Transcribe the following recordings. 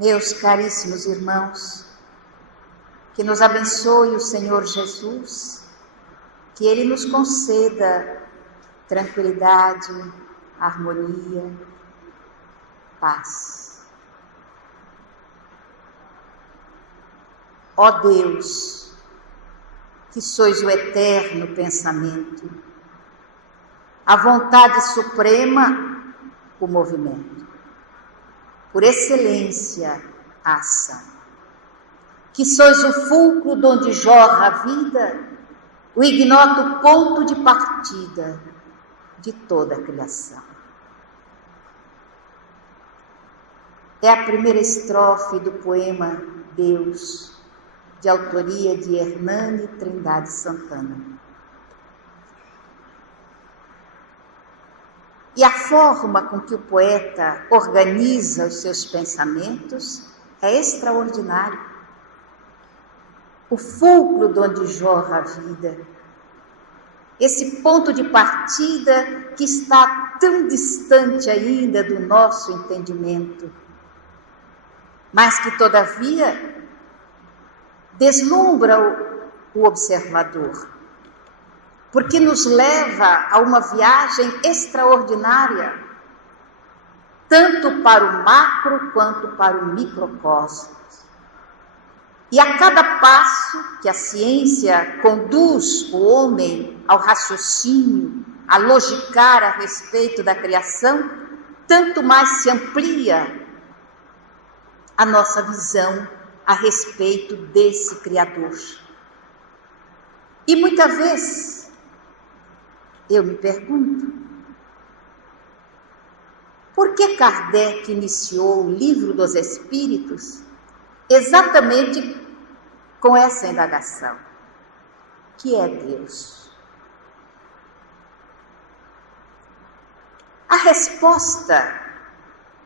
Meus caríssimos irmãos, que nos abençoe o Senhor Jesus, que Ele nos conceda tranquilidade, harmonia, paz. Ó Deus, que sois o eterno pensamento, a vontade suprema, o movimento, por excelência, a ação, que sois o fulcro de onde jorra a vida, o ignoto ponto de partida de toda a criação. É a primeira estrofe do poema Deus, de autoria de Hernani Trindade Santana. E a forma com que o poeta organiza os seus pensamentos é extraordinária. O fulcro de onde jorra a vida, esse ponto de partida que está tão distante ainda do nosso entendimento, mas que todavia deslumbra o observador, porque nos leva a uma viagem extraordinária, tanto para o macro quanto para o microcosmo. E a cada passo que a ciência conduz o homem ao raciocínio, a logicar a respeito da criação, tanto mais se amplia a nossa visão a respeito desse Criador. E muitas vezes eu me pergunto, por que Kardec iniciou o Livro dos Espíritos exatamente com essa indagação, que é Deus? A resposta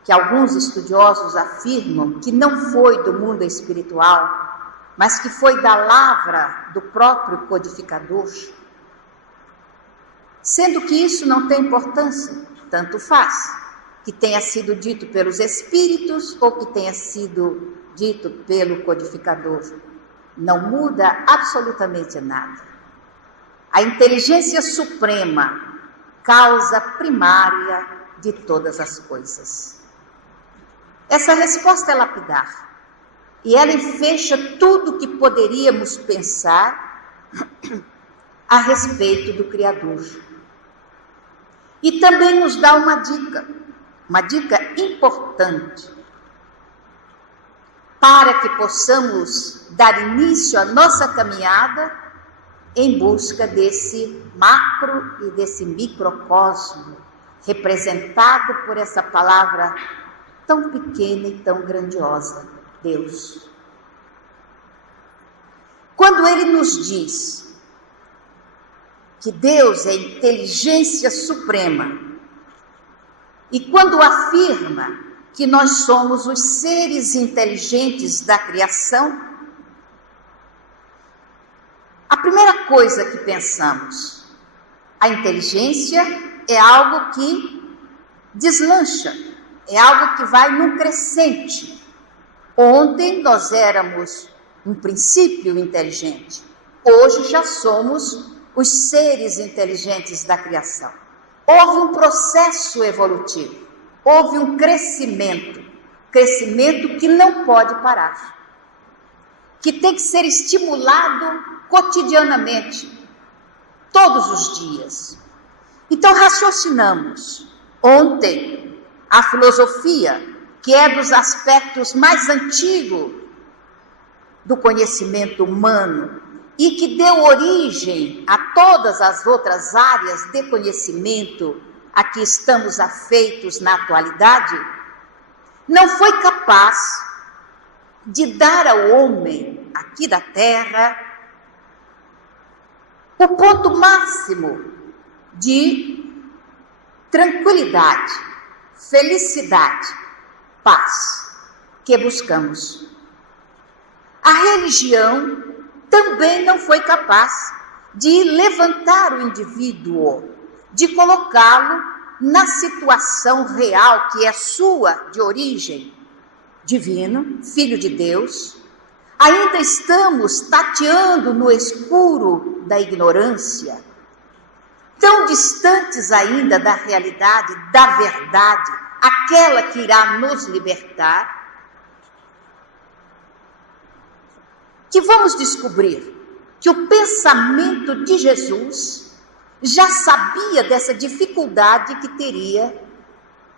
que alguns estudiosos afirmam que não foi do mundo espiritual, mas que foi da lavra do próprio codificador, sendo que isso não tem importância, tanto faz que tenha sido dito pelos espíritos ou que tenha sido dito pelo codificador, não muda absolutamente nada. A inteligência suprema, causa primária de todas as coisas. Essa resposta é lapidar, e ela enfecha tudo o que poderíamos pensar a respeito do Criador. E também nos dá uma dica importante, para que possamos dar início à nossa caminhada em busca desse macro e desse microcosmo, representado por essa palavra tão pequena e tão grandiosa, Deus. Quando Ele nos diz que Deus é inteligência suprema, e quando afirma que nós somos os seres inteligentes da criação, a primeira coisa que pensamos, a inteligência é algo que deslancha, é algo que vai num crescente. Ontem nós éramos um princípio inteligente, hoje já somos os seres inteligentes da criação. Houve um processo evolutivo, houve um crescimento que não pode parar, que tem que ser estimulado cotidianamente, todos os dias. Então raciocinamos. Ontem, a filosofia, que é dos aspectos mais antigos do conhecimento humano e que deu origem a todas as outras áreas de conhecimento a que estamos afeitos na atualidade, não foi capaz de dar ao homem aqui da Terra o ponto máximo de tranquilidade, felicidade, paz que buscamos. A religião também não foi capaz de levantar o indivíduo, de colocá-lo na situação real que é sua, de origem, divino, Filho de Deus, ainda estamos tateando no escuro da ignorância, tão distantes ainda da realidade, da verdade, aquela que irá nos libertar, que vamos descobrir que o pensamento de Jesus já sabia dessa dificuldade que teria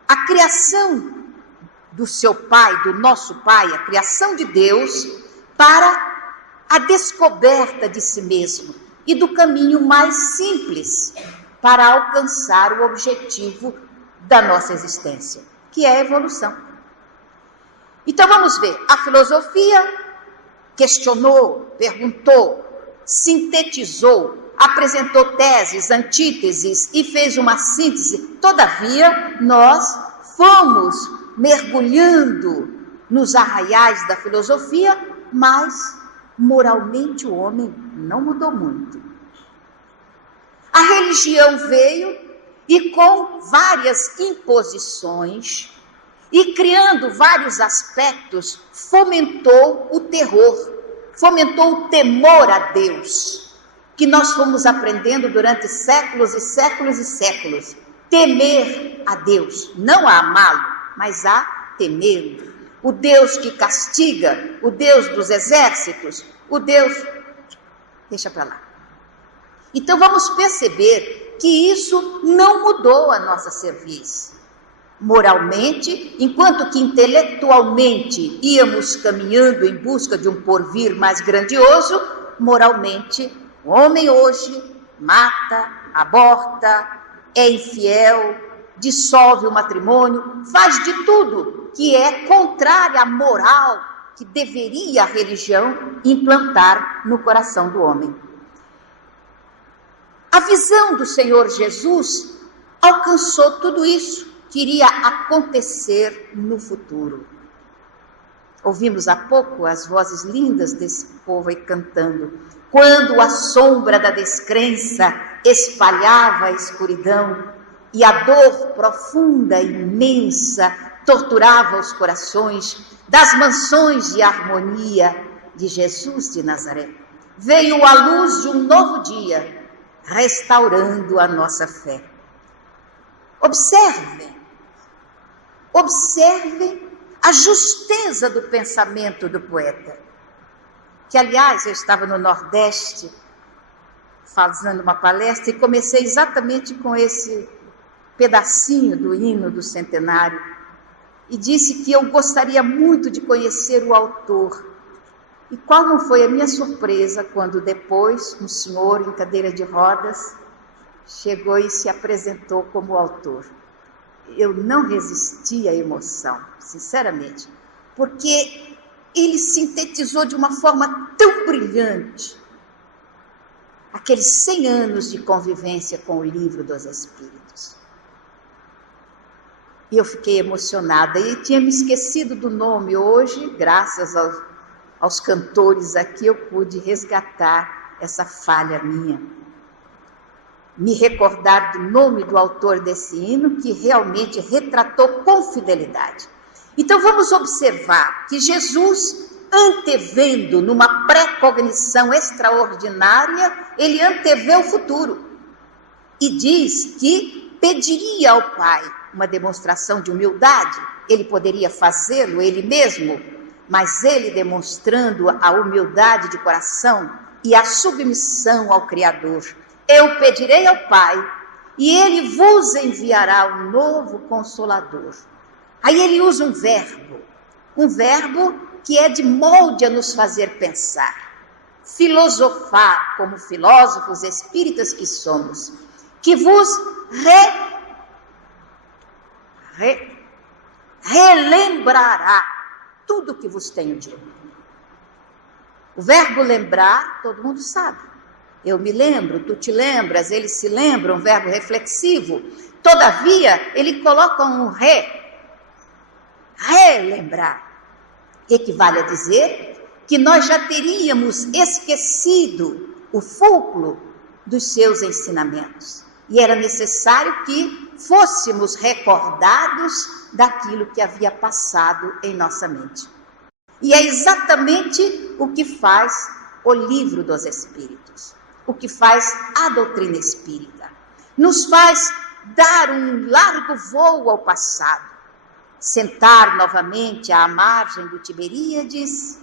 a criação do seu Pai, do nosso Pai, a criação de Deus, para a descoberta de si mesmo e do caminho mais simples para alcançar o objetivo da nossa existência, que é a evolução. Então vamos ver, a filosofia questionou, perguntou, sintetizou, apresentou teses, antíteses e fez uma síntese. Todavia, nós fomos mergulhando nos arraiais da filosofia, mas moralmente o homem não mudou muito. A religião veio e com várias imposições e criando vários aspectos, fomentou o terror, fomentou o temor a Deus, que nós fomos aprendendo durante séculos e séculos e séculos. Temer a Deus, não a amá-lo, mas a temê-lo. O Deus que castiga, o Deus dos exércitos, o Deus... Deixa para lá. Então vamos perceber que isso não mudou a nossa cerviz. Moralmente, enquanto que intelectualmente íamos caminhando em busca de um porvir mais grandioso, moralmente, o homem hoje mata, aborta, é infiel, dissolve o matrimônio, faz de tudo que é contrário à moral que deveria a religião implantar no coração do homem. A visão do Senhor Jesus alcançou tudo isso que iria acontecer no futuro. Ouvimos há pouco as vozes lindas desse povo aí cantando. Quando a sombra da descrença espalhava a escuridão e a dor profunda e imensa torturava os corações, das mansões de harmonia de Jesus de Nazaré, veio a luz de um novo dia, restaurando a nossa fé. Observem a justeza do pensamento do poeta, que aliás eu estava no Nordeste fazendo uma palestra e comecei exatamente com esse pedacinho do hino do centenário e disse que eu gostaria muito de conhecer o autor. E qual não foi a minha surpresa quando depois um senhor em cadeira de rodas chegou e se apresentou como autor. Eu não resisti à emoção, sinceramente, porque ele sintetizou de uma forma tão brilhante aqueles 100 anos de convivência com o Livro dos Espíritos. E eu fiquei emocionada e tinha me esquecido do nome. Hoje, graças aos cantores aqui, eu pude resgatar essa falha minha. Me recordar do nome do autor desse hino, que realmente retratou com fidelidade. Então vamos observar que Jesus, antevendo numa pré-cognição extraordinária, ele antevê o futuro. E diz que pediria ao Pai uma demonstração de humildade. Ele poderia fazê-lo ele mesmo, mas ele demonstrando a humildade de coração e a submissão ao Criador. Eu pedirei ao Pai, e Ele vos enviará um novo Consolador. Aí ele usa um verbo que é de molde a nos fazer pensar, filosofar como filósofos espíritas que somos, que vos relembrará tudo que vos tenho dito. O verbo lembrar, todo mundo sabe. Eu me lembro, tu te lembras, eles se lembram, um verbo reflexivo. Todavia, ele coloca um relembrar. Equivale a dizer que nós já teríamos esquecido o fulcro dos seus ensinamentos. E era necessário que fôssemos recordados daquilo que havia passado em nossa mente. E é exatamente o que faz o Livro dos Espíritos, o que faz a doutrina espírita. Nos faz dar um largo voo ao passado, sentar novamente à margem do Tiberíades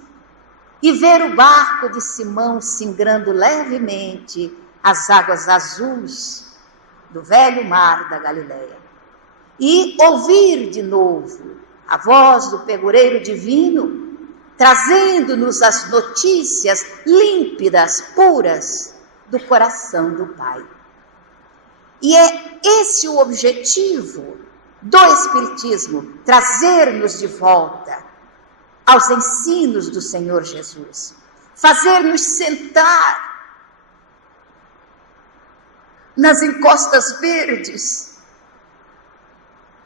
e ver o barco de Simão singrando levemente as águas azuis do velho mar da Galileia. E ouvir de novo a voz do pegureiro divino, trazendo-nos as notícias límpidas, puras, do coração do Pai. E é esse o objetivo do Espiritismo, trazer-nos de volta aos ensinos do Senhor Jesus, fazer-nos sentar nas encostas verdes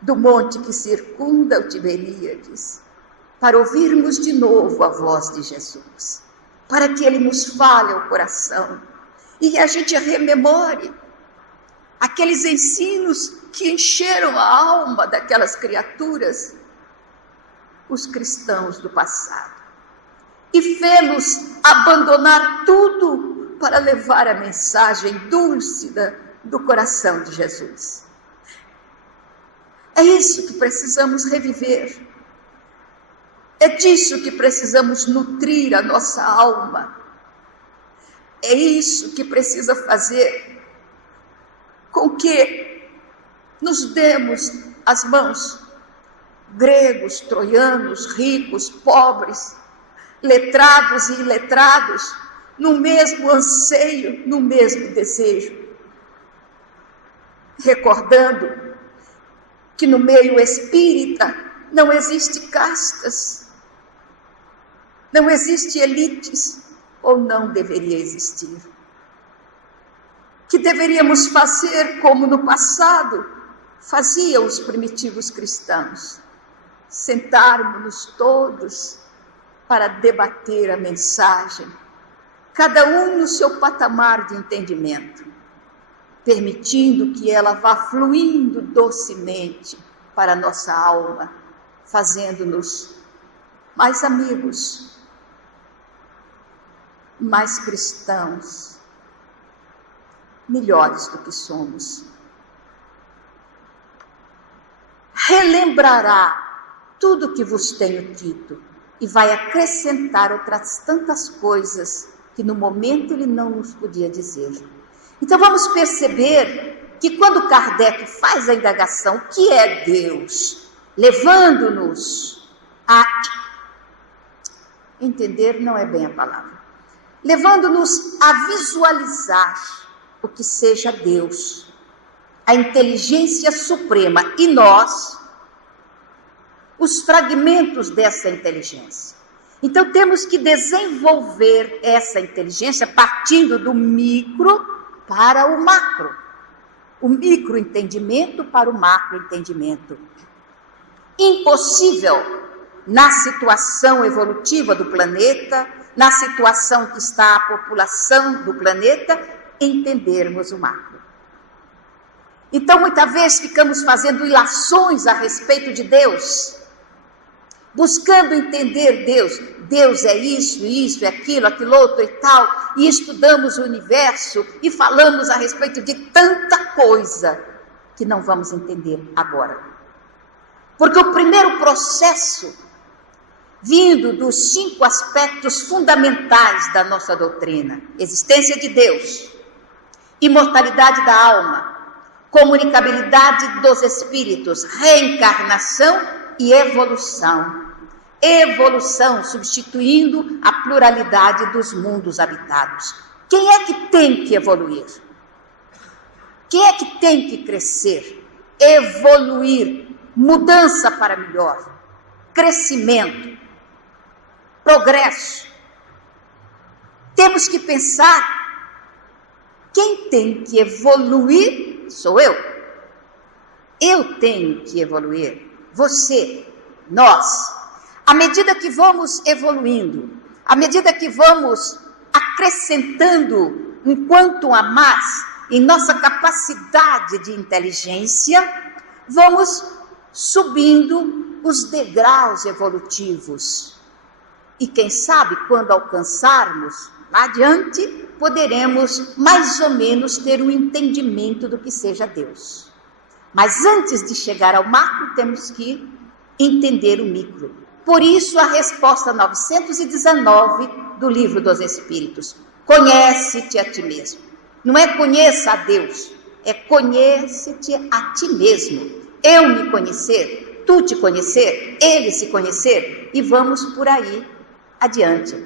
do monte que circunda o Tiberíades, para ouvirmos de novo a voz de Jesus, para que Ele nos fale ao coração e a gente rememore aqueles ensinos que encheram a alma daquelas criaturas, os cristãos do passado, e fê-los abandonar tudo para levar a mensagem dúlcida do coração de Jesus. É isso que precisamos reviver. É disso que precisamos nutrir a nossa alma. É isso que precisa fazer com que nos demos as mãos, gregos, troianos, ricos, pobres, letrados e iletrados, no mesmo anseio, no mesmo desejo. Recordando que no meio espírita não existe castas, não existe elites, ou não deveria existir. Que deveríamos fazer como no passado faziam os primitivos cristãos, sentarmos-nos todos para debater a mensagem, cada um no seu patamar de entendimento, permitindo que ela vá fluindo docemente para a nossa alma, fazendo-nos mais amigos, mais cristãos, melhores do que somos. Relembrará tudo que vos tenho dito e vai acrescentar outras tantas coisas que no momento ele não nos podia dizer. Então vamos perceber que quando Kardec faz a indagação, o que é Deus? Levando-nos a entender, não é bem a palavra, levando-nos a visualizar o que seja Deus, a inteligência suprema, e nós, os fragmentos dessa inteligência. Então temos que desenvolver essa inteligência partindo do micro para o macro, o microentendimento para o macroentendimento. Impossível na situação evolutiva do planeta, na situação que está a população do planeta, entendermos o macro. Então, muitas vezes ficamos fazendo ilações a respeito de Deus, buscando entender Deus. Deus é isso, é aquilo outro e tal, e estudamos o universo e falamos a respeito de tanta coisa que não vamos entender agora. Porque o primeiro processo, vindo dos 5 aspectos fundamentais da nossa doutrina: existência de Deus, imortalidade da alma, comunicabilidade dos espíritos, reencarnação e evolução. Evolução, substituindo a pluralidade dos mundos habitados. Quem é que tem que evoluir? Quem é que tem que crescer? Evoluir, mudança para melhor, crescimento, progresso. Temos que pensar, quem tem que evoluir sou eu. Eu tenho que evoluir, você, nós. À medida que vamos evoluindo, à medida que vamos acrescentando um quantum a mais em nossa capacidade de inteligência, vamos subindo os degraus evolutivos. E quem sabe, quando alcançarmos lá adiante, poderemos mais ou menos ter um entendimento do que seja Deus. Mas antes de chegar ao macro, temos que entender o micro. Por isso a resposta 919 do Livro dos Espíritos: conhece-te a ti mesmo. Não é conheça a Deus, é conhece-te a ti mesmo. Eu me conhecer, tu te conhecer, ele se conhecer, e vamos por aí adiante.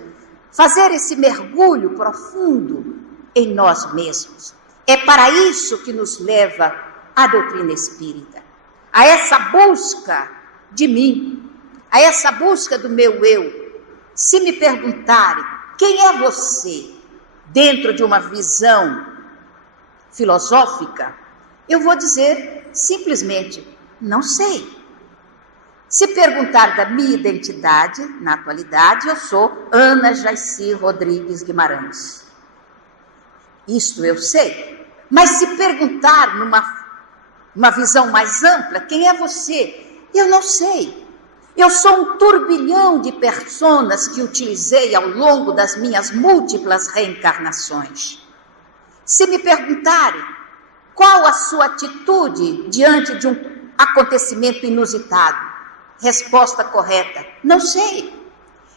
Fazer esse mergulho profundo em nós mesmos. É para isso que nos leva a doutrina espírita, a essa busca de mim, a essa busca do meu eu. Se me perguntarem quem é você dentro de uma visão filosófica, eu vou dizer simplesmente, não sei. Se perguntar da minha identidade, na atualidade, eu sou Ana Jaci Rodrigues Guimarães. Isto eu sei. Mas se perguntar numa visão mais ampla, quem é você? Eu não sei. Eu sou um turbilhão de personas que utilizei ao longo das minhas múltiplas reencarnações. Se me perguntarem qual a sua atitude diante de um acontecimento inusitado, resposta correta: não sei.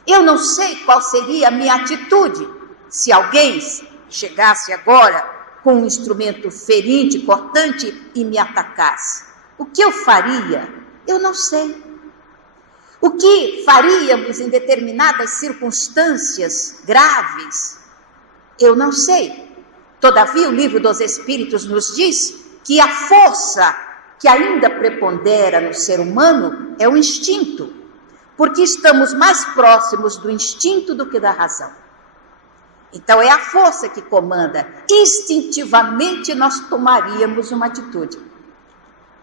Eu não sei qual seria a minha atitude se alguém chegasse agora com um instrumento ferinte, cortante e me atacasse. O que eu faria? Eu não sei. O que faríamos em determinadas circunstâncias graves? Eu não sei. Todavia, o Livro dos Espíritos nos diz que a força que ainda prepondera no ser humano é o instinto, porque estamos mais próximos do instinto do que da razão. Então é a força que comanda. Instintivamente nós tomaríamos uma atitude.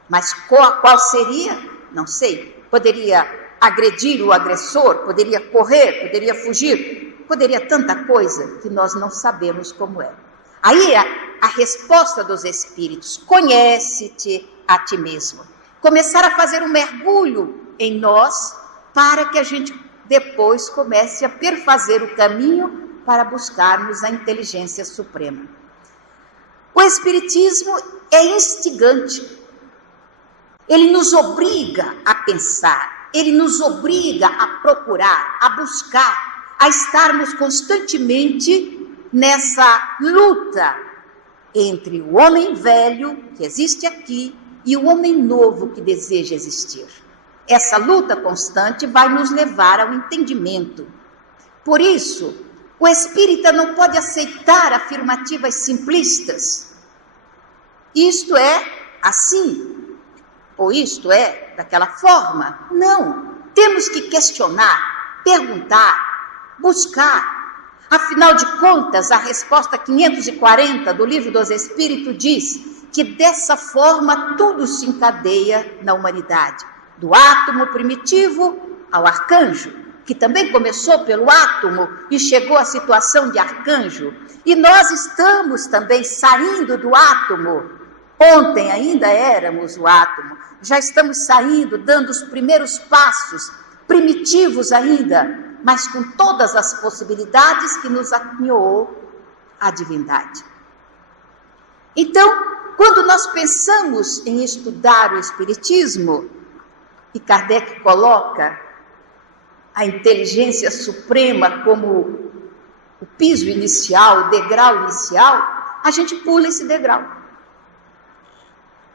Mas qual seria? Não sei. Poderia agredir o agressor, poderia correr, poderia fugir, poderia tanta coisa que nós não sabemos como é. Aí a resposta dos Espíritos: conhece-te a ti mesmo. Começar a fazer um mergulho em nós para que a gente depois comece a perfazer o caminho para buscarmos a inteligência suprema. O Espiritismo é instigante. Ele nos obriga a pensar, ele nos obriga a procurar, a buscar, a estarmos constantemente nessa luta entre o homem velho que existe aqui e o homem novo que deseja existir. Essa luta constante vai nos levar ao entendimento. Por isso, o espírita não pode aceitar afirmativas simplistas. Isto é assim, ou isto é daquela forma. Não, temos que questionar, perguntar, buscar. Afinal de contas, a resposta 540 do Livro dos Espíritos diz que dessa forma tudo se encadeia na humanidade, do átomo primitivo ao arcanjo, que também começou pelo átomo e chegou à situação de arcanjo. E nós estamos também saindo do átomo. Ontem ainda éramos o átomo, já estamos saindo, dando os primeiros passos, primitivos ainda, mas com todas as possibilidades que nos aquinhoou a divindade. Então, quando nós pensamos em estudar o Espiritismo, e Kardec coloca a inteligência suprema como o piso inicial, o degrau inicial, a gente pula esse degrau.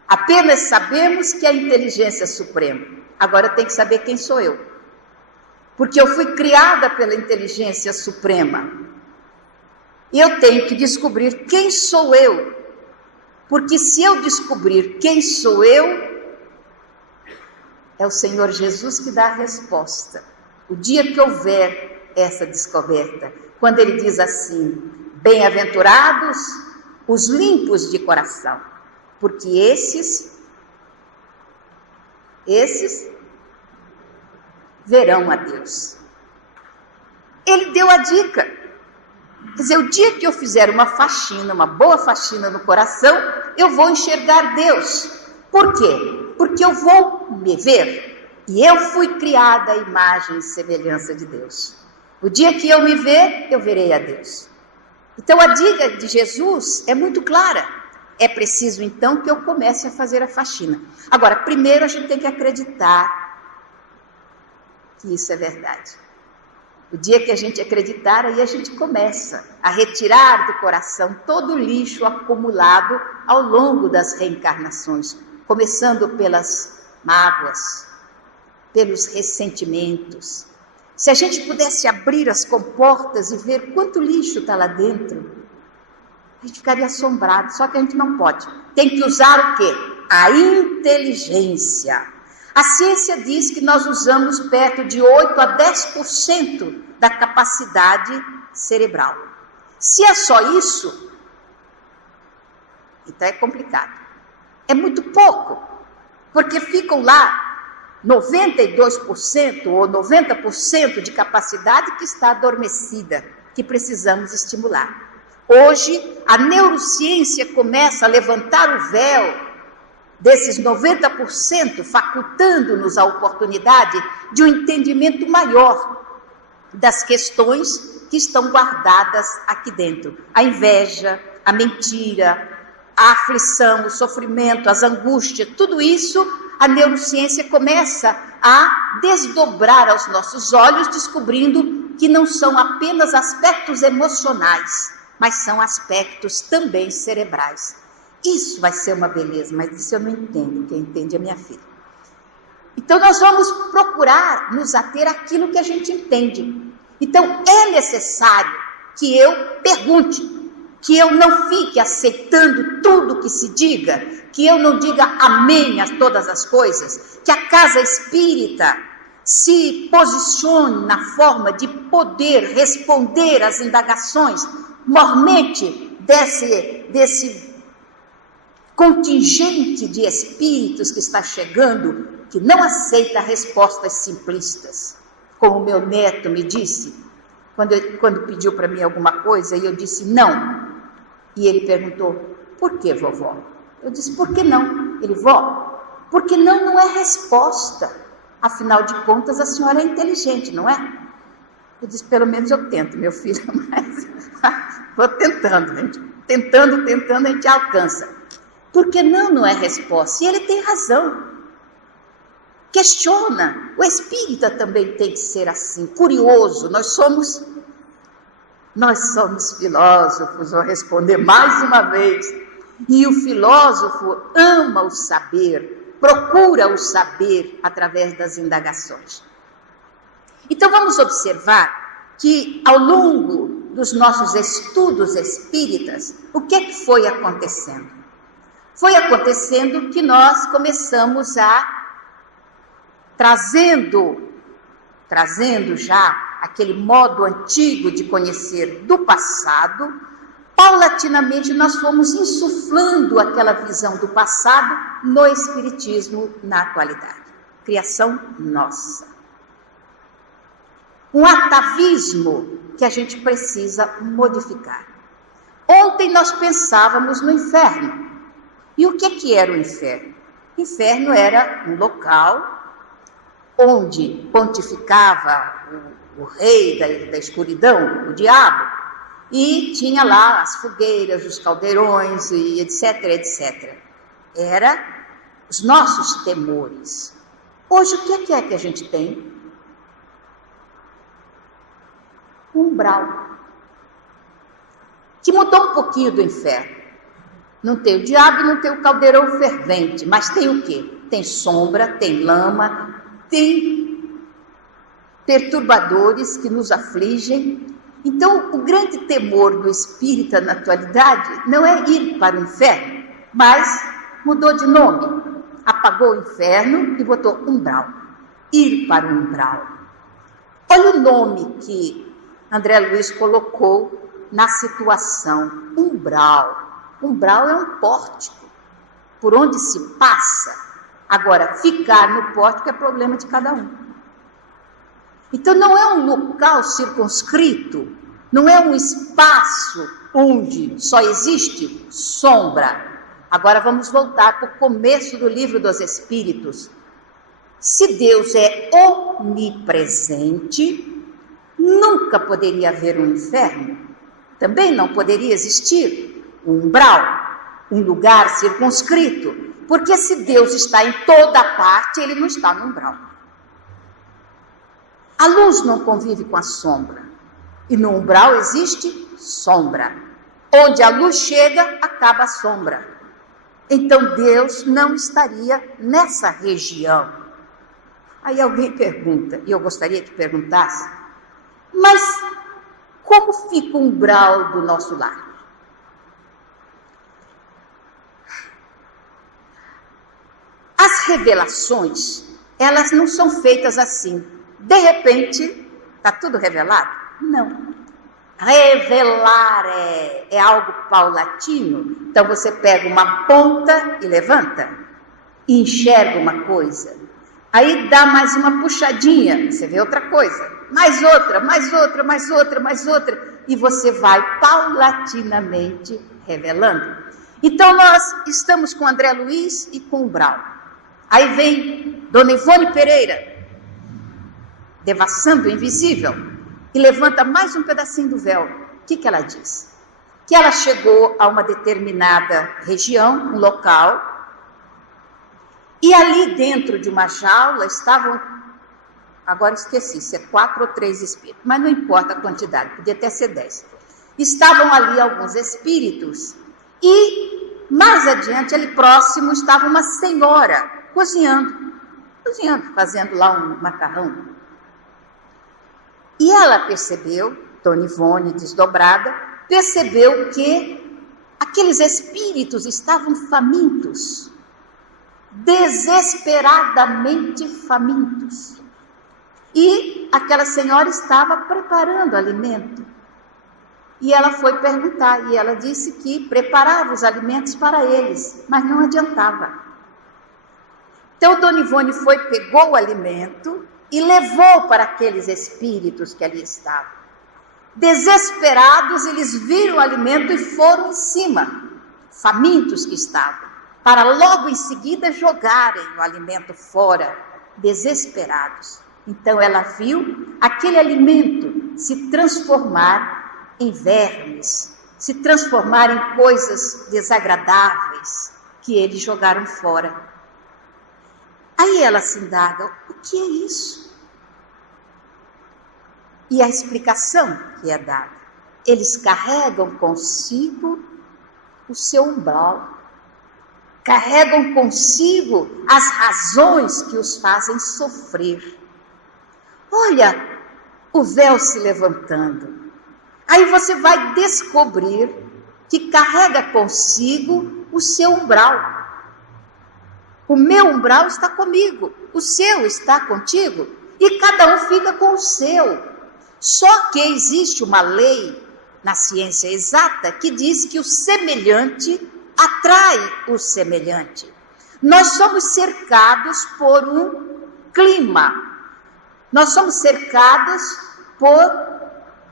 Apenas sabemos que é a inteligência suprema. Agora tem que saber quem sou eu. Porque eu fui criada pela inteligência suprema. E eu tenho que descobrir quem sou eu. Porque se eu descobrir quem sou eu, é o Senhor Jesus que dá a resposta. O dia que houver essa descoberta, quando ele diz assim: bem-aventurados os limpos de coração, porque esses verão a Deus. Ele deu a dica. Quer dizer, o dia que eu fizer uma faxina, uma boa faxina no coração, eu vou enxergar Deus. Por quê? Porque eu vou me ver. E eu fui criada à imagem e semelhança de Deus. O dia que eu me ver, eu verei a Deus. Então a dica de Jesus é muito clara. É preciso então que eu comece a fazer a faxina. Agora, primeiro a gente tem que acreditar que isso é verdade. O dia que a gente acreditar, aí a gente começa a retirar do coração todo o lixo acumulado ao longo das reencarnações, começando pelas mágoas, pelos ressentimentos. Se a gente pudesse abrir as comportas e ver quanto lixo está lá dentro, a gente ficaria assombrado, só que a gente não pode. Tem que usar o quê? A inteligência. A ciência diz que nós usamos perto de 8 a 10% da capacidade cerebral. Se é só isso, então é complicado. É muito pouco, porque ficam lá 92% ou 90% de capacidade que está adormecida, que precisamos estimular. Hoje, a neurociência começa a levantar o véu desses 90%, facultando-nos a oportunidade de um entendimento maior das questões que estão guardadas aqui dentro. A inveja, a mentira, a aflição, o sofrimento, as angústias, tudo isso a neurociência começa a desdobrar aos nossos olhos, descobrindo que não são apenas aspectos emocionais, mas são aspectos também cerebrais. Isso vai ser uma beleza, mas isso eu não entendo, quem entende é minha filha. Então nós vamos procurar nos ater àquilo que a gente entende. Então é necessário que eu pergunte, que eu não fique aceitando tudo que se diga, que eu não diga amém a todas as coisas, que a casa espírita se posicione na forma de poder responder às indagações, mormente desse contingente de espíritos que está chegando, que não aceita respostas simplistas. Como meu neto me disse, quando pediu para mim alguma coisa, e eu disse não. E ele perguntou, por que, vovó? Eu disse, por que não? Ele, vó, porque não é resposta. Afinal de contas, a senhora é inteligente, não é? Eu disse, pelo menos eu tento, meu filho, mas vou tentando, gente. Tentando, a gente alcança. Porque não é resposta. E ele tem razão. Questiona. O espírita também tem que ser assim, curioso. Nós somos filósofos, vou responder mais uma vez. E o filósofo ama o saber, procura o saber através das indagações. Então vamos observar que ao longo dos nossos estudos espíritas, o que foi acontecendo? Foi acontecendo que nós começamos a trazendo já aquele modo antigo de conhecer do passado, paulatinamente nós fomos insuflando aquela visão do passado no espiritismo na atualidade. Criação nossa. Um atavismo que a gente precisa modificar. Ontem nós pensávamos no inferno. E o que era o inferno? O inferno era um local onde pontificava o rei da escuridão, o diabo, e tinha lá as fogueiras, os caldeirões, e etc, etc. Era os nossos temores. Hoje, o que é que a gente tem? Um umbral, que mudou um pouquinho do inferno. Não tem o diabo, não tem o caldeirão fervente, mas tem o quê? Tem sombra, tem lama, tem perturbadores que nos afligem. Então, o grande temor do espírita na atualidade não é ir para o inferno, mas mudou de nome, apagou o inferno e botou umbral, ir para o umbral. Olha o nome que André Luiz colocou na situação, umbral. Umbral é um pórtico, por onde se passa. Agora, ficar no pórtico é problema de cada um. Então, não é um local circunscrito Não é um espaço onde só existe sombra. Agora vamos voltar para o começo do livro dos Espíritos. Se Deus é onipresente, nunca poderia haver um inferno. Também não poderia existir um umbral, um lugar circunscrito. Porque se Deus está em toda parte, ele não está no umbral. A luz não convive com a sombra. E no umbral existe sombra. Onde a luz chega, acaba a sombra. Então Deus não estaria nessa região. Aí alguém pergunta, e eu gostaria que perguntasse, mas como fica o umbral do nosso lar? As revelações, elas não são feitas assim. De repente, está tudo revelado? Não. Revelar é algo paulatino. Então você pega uma ponta e levanta, e enxerga uma coisa. Aí dá mais uma puxadinha, você vê outra coisa. Mais outra, mais outra, mais outra, mais outra. E você vai paulatinamente revelando. Então nós estamos com André Luiz e com o Brau. Aí vem Dona Ivone Pereira, devassando o invisível, e levanta mais um pedacinho do véu. O que ela diz? Que ela chegou a uma determinada região, um local, e ali dentro de uma jaula estavam, agora esqueci se é 4 ou 3 espíritos, mas não importa a quantidade, podia até ser 10. Estavam ali alguns espíritos e mais adiante, ali próximo, estava uma senhora cozinhando, fazendo lá um macarrão. E ela percebeu, Dona Ivone desdobrada, percebeu que aqueles espíritos estavam famintos, desesperadamente famintos. E aquela senhora estava preparando alimento. E ela foi perguntar, e ela disse que preparava os alimentos para eles, mas não adiantava. Então Dona Ivone foi, pegou o alimento e levou para aqueles espíritos que ali estavam. Desesperados, eles viram o alimento e foram em cima, famintos que estavam, para logo em seguida jogarem o alimento fora, desesperados. Então ela viu aquele alimento se transformar em vermes, se transformar em coisas desagradáveis que eles jogaram fora. Aí ela se indaga, o que é isso? E a explicação que é dada, eles carregam consigo o seu umbral, carregam consigo as razões que os fazem sofrer. Olha o véu se levantando. Aí você vai descobrir que carrega consigo o seu umbral. O meu umbral está comigo, o seu está contigo, e cada um fica com o seu. Só que existe uma lei na ciência exata que diz que o semelhante atrai o semelhante. Nós somos cercados por um clima, nós somos cercados por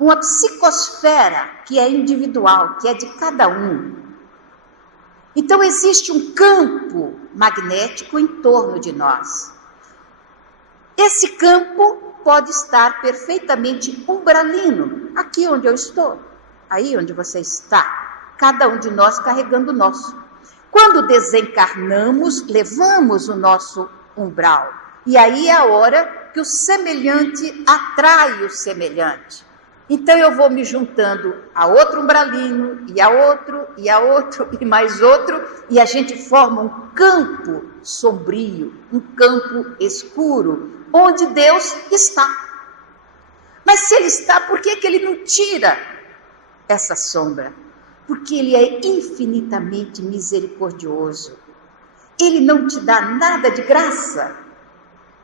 uma psicosfera que é individual, que é de cada um. Então existe um campo magnético em torno de nós. Esse campo pode estar perfeitamente umbralino, aqui onde eu estou, aí onde você está, cada um de nós carregando o nosso. Quando desencarnamos, levamos o nosso umbral, e aí é a hora que o semelhante atrai o semelhante. Então eu vou me juntando a outro umbralino, e a outro, e mais outro, e a gente forma um campo sombrio, um campo escuro, onde Deus está. Mas se Ele está, por que Ele não tira essa sombra? Porque Ele é infinitamente misericordioso. Ele não te dá nada de graça,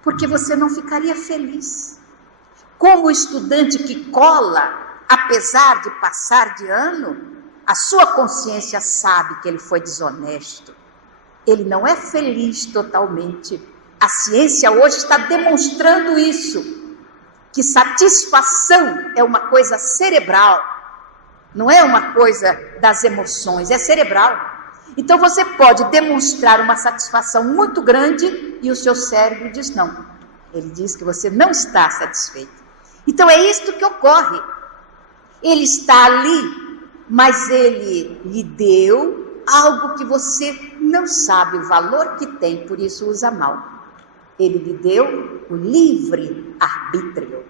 porque você não ficaria feliz. Como o estudante que cola, apesar de passar de ano, a sua consciência sabe que ele foi desonesto. Ele não é feliz totalmente. A ciência hoje está demonstrando isso. que satisfação é uma coisa cerebral, não é uma coisa das emoções, é cerebral. Então você pode demonstrar uma satisfação muito grande e o seu cérebro diz não. Ele diz que você não está satisfeito. Então é isto que ocorre. Ele está ali, mas ele lhe deu algo que você não sabe o valor que tem, por isso usa mal. Ele lhe deu o livre arbítrio,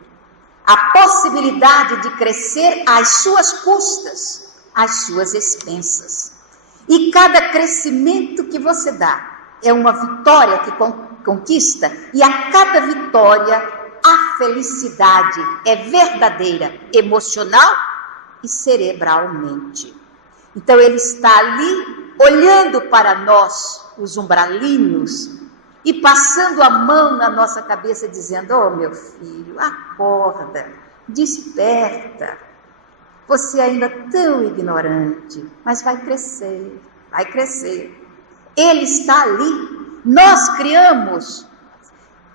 a possibilidade de crescer às suas custas, às suas expensas. E cada crescimento que você dá é uma vitória que conquista, e a cada vitória a felicidade é verdadeira, emocional e cerebralmente. Então ele está ali olhando para nós, os umbralinos, e passando a mão na nossa cabeça dizendo: oh meu filho, acorda, desperta. Você ainda é tão ignorante, mas vai crescer, vai crescer. Ele está ali, nós criamos.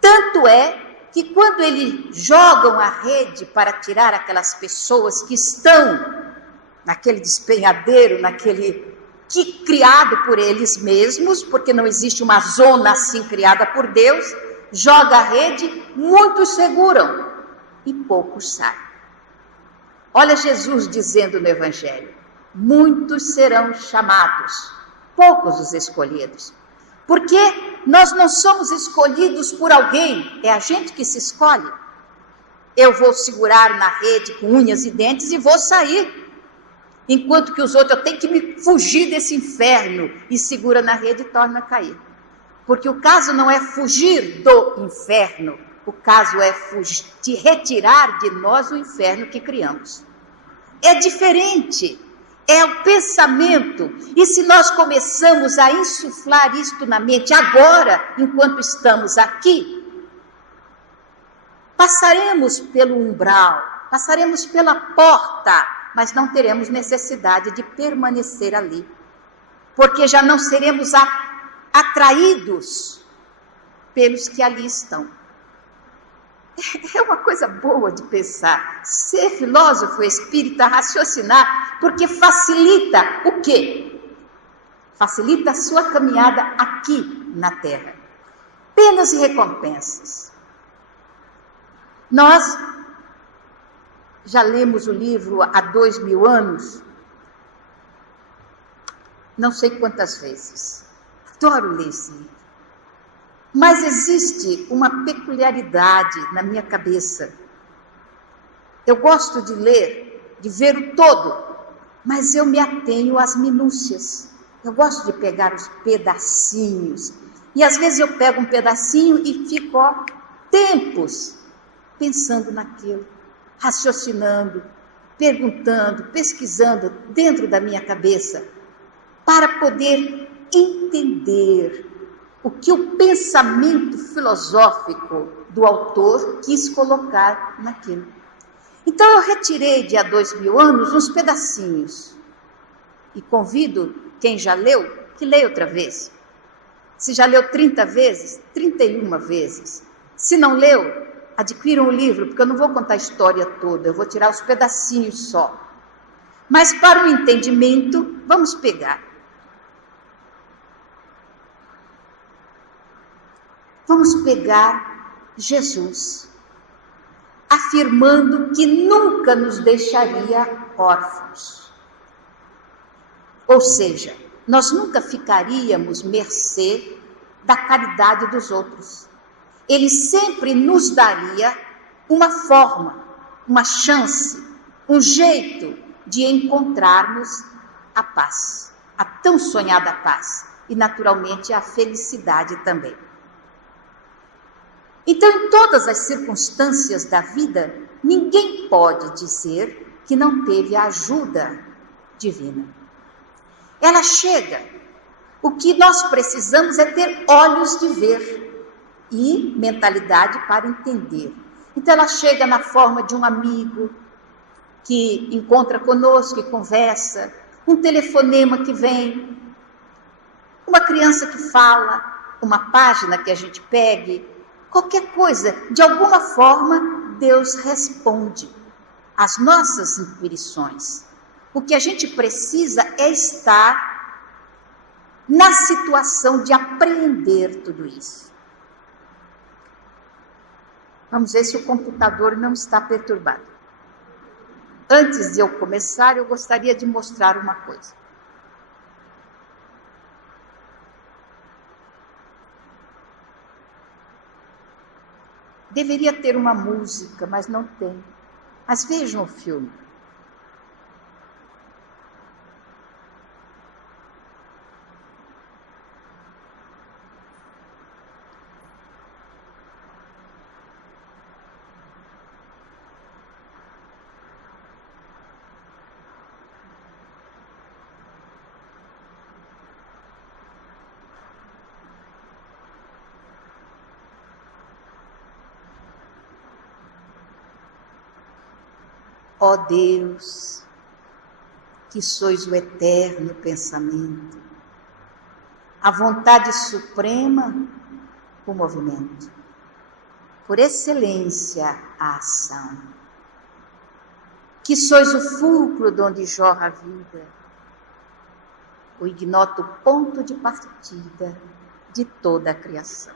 Tanto é que quando eles jogam a rede para tirar aquelas pessoas que estão naquele despenhadeiro, que criado por eles mesmos, porque não existe uma zona assim criada por Deus, joga a rede, muitos seguram e poucos saem. Olha Jesus dizendo no Evangelho: muitos serão chamados, poucos os escolhidos. Porque nós não somos escolhidos por alguém, é a gente que se escolhe. Eu vou segurar na rede com unhas e dentes e vou sair. Enquanto que os outros, eu tenho que me fugir desse inferno, e segura na rede e torna a cair. Porque o caso não é fugir do inferno, o caso é retirar de nós o inferno que criamos. É diferente, é o pensamento. E se nós começamos a insuflar isto na mente agora, enquanto estamos aqui, passaremos pelo umbral, passaremos pela porta, mas não teremos necessidade de permanecer ali, porque já não seremos atraídos pelos que ali estão. É uma coisa boa de pensar, ser filósofo espírita, raciocinar, porque facilita o quê? Facilita a sua caminhada aqui na Terra. Penas e recompensas. Nós já lemos o livro há 2000 anos, não sei quantas vezes. Adoro ler esse livro. Mas existe uma peculiaridade na minha cabeça. Eu gosto de ler, de ver o todo, mas eu me atenho às minúcias. Eu gosto de pegar os pedacinhos. E às vezes eu pego um pedacinho e fico tempos pensando naquilo, raciocinando, perguntando, pesquisando dentro da minha cabeça, para poder entender o que o pensamento filosófico do autor quis colocar naquilo. Então eu retirei de há 2000 anos uns pedacinhos e convido quem já leu, que leia outra vez. Se já leu 30 vezes, 31 vezes. Se não leu, adquiram o livro, porque eu não vou contar a história toda, eu vou tirar os pedacinhos só. Mas para o entendimento, vamos pegar. Vamos pegar Jesus, afirmando que nunca nos deixaria órfãos. Ou seja, nós nunca ficaríamos mercê da caridade dos outros. Ele sempre nos daria uma forma, uma chance, um jeito de encontrarmos a paz, a tão sonhada paz, e naturalmente a felicidade também. Então, em todas as circunstâncias da vida, ninguém pode dizer que não teve a ajuda divina. Ela chega. O que nós precisamos é ter olhos de ver e mentalidade para entender. Então, ela chega na forma de um amigo que encontra conosco e conversa, um telefonema que vem, uma criança que fala, uma página que a gente pegue, qualquer coisa, de alguma forma, Deus responde às nossas intuições. O que a gente precisa é estar na situação de apreender tudo isso. Vamos ver se o computador não está perturbado. Antes de eu começar, eu gostaria de mostrar uma coisa. Deveria ter uma música, mas não tem. Mas vejam o filme. Ó Deus, que sois o eterno pensamento, a vontade suprema, o movimento, por excelência a ação, que sois o fulcro de onde jorra a vida, o ignoto ponto de partida de toda a criação.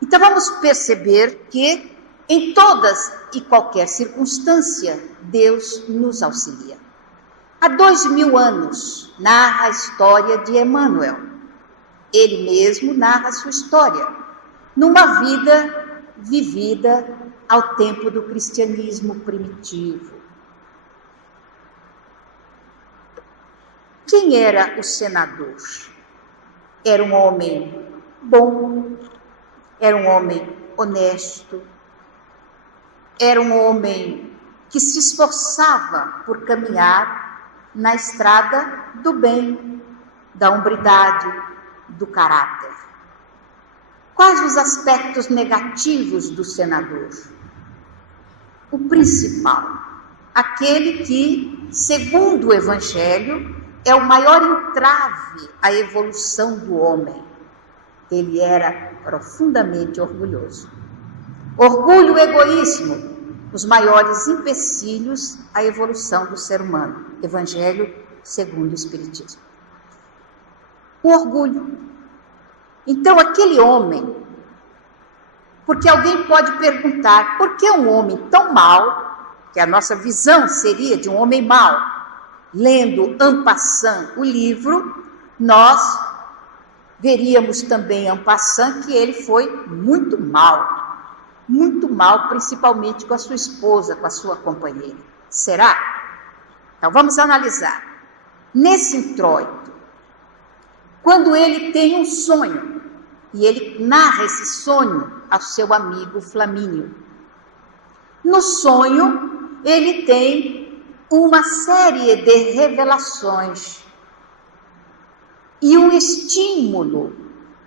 Então vamos perceber que em todas e qualquer circunstância, Deus nos auxilia. Há 2000 anos, narra a história de Emmanuel. Ele mesmo narra a sua história, numa vida vivida ao tempo do cristianismo primitivo. Quem era o senador? Era um homem bom, era um homem honesto, era um homem que se esforçava por caminhar na estrada do bem, da hombridade, do caráter. Quais os aspectos negativos do senador? O principal, aquele que, segundo o Evangelho, é o maior entrave à evolução do homem. Ele era profundamente orgulhoso. Orgulho e egoísmo, os maiores empecilhos à evolução do ser humano. Evangelho segundo o Espiritismo. O orgulho. Então, aquele homem, porque alguém pode perguntar, por que um homem tão mau, que a nossa visão seria de um homem mau, lendo en passant o livro, nós veríamos também en passant que ele foi muito mal, principalmente com a sua esposa, com a sua companheira. Será? Então vamos analisar. Nesse introito, quando ele tem um sonho, e ele narra esse sonho ao seu amigo Flamínio. No sonho, ele tem uma série de revelações e um estímulo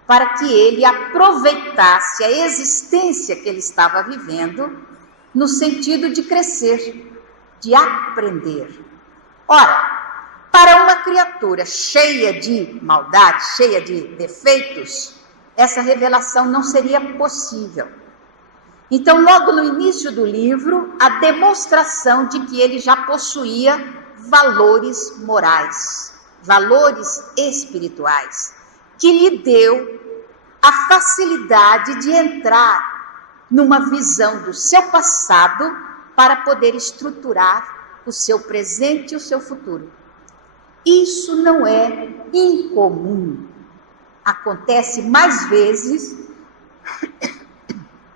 para que ele aproveitasse a existência que ele estava vivendo no sentido de crescer, de aprender. Ora, para uma criatura cheia de maldade, cheia de defeitos, essa revelação não seria possível. Então, logo no início do livro, a demonstração de que ele já possuía valores morais, valores espirituais, que lhe deu a facilidade de entrar numa visão do seu passado para poder estruturar o seu presente e o seu futuro. Isso não é incomum. Acontece mais vezes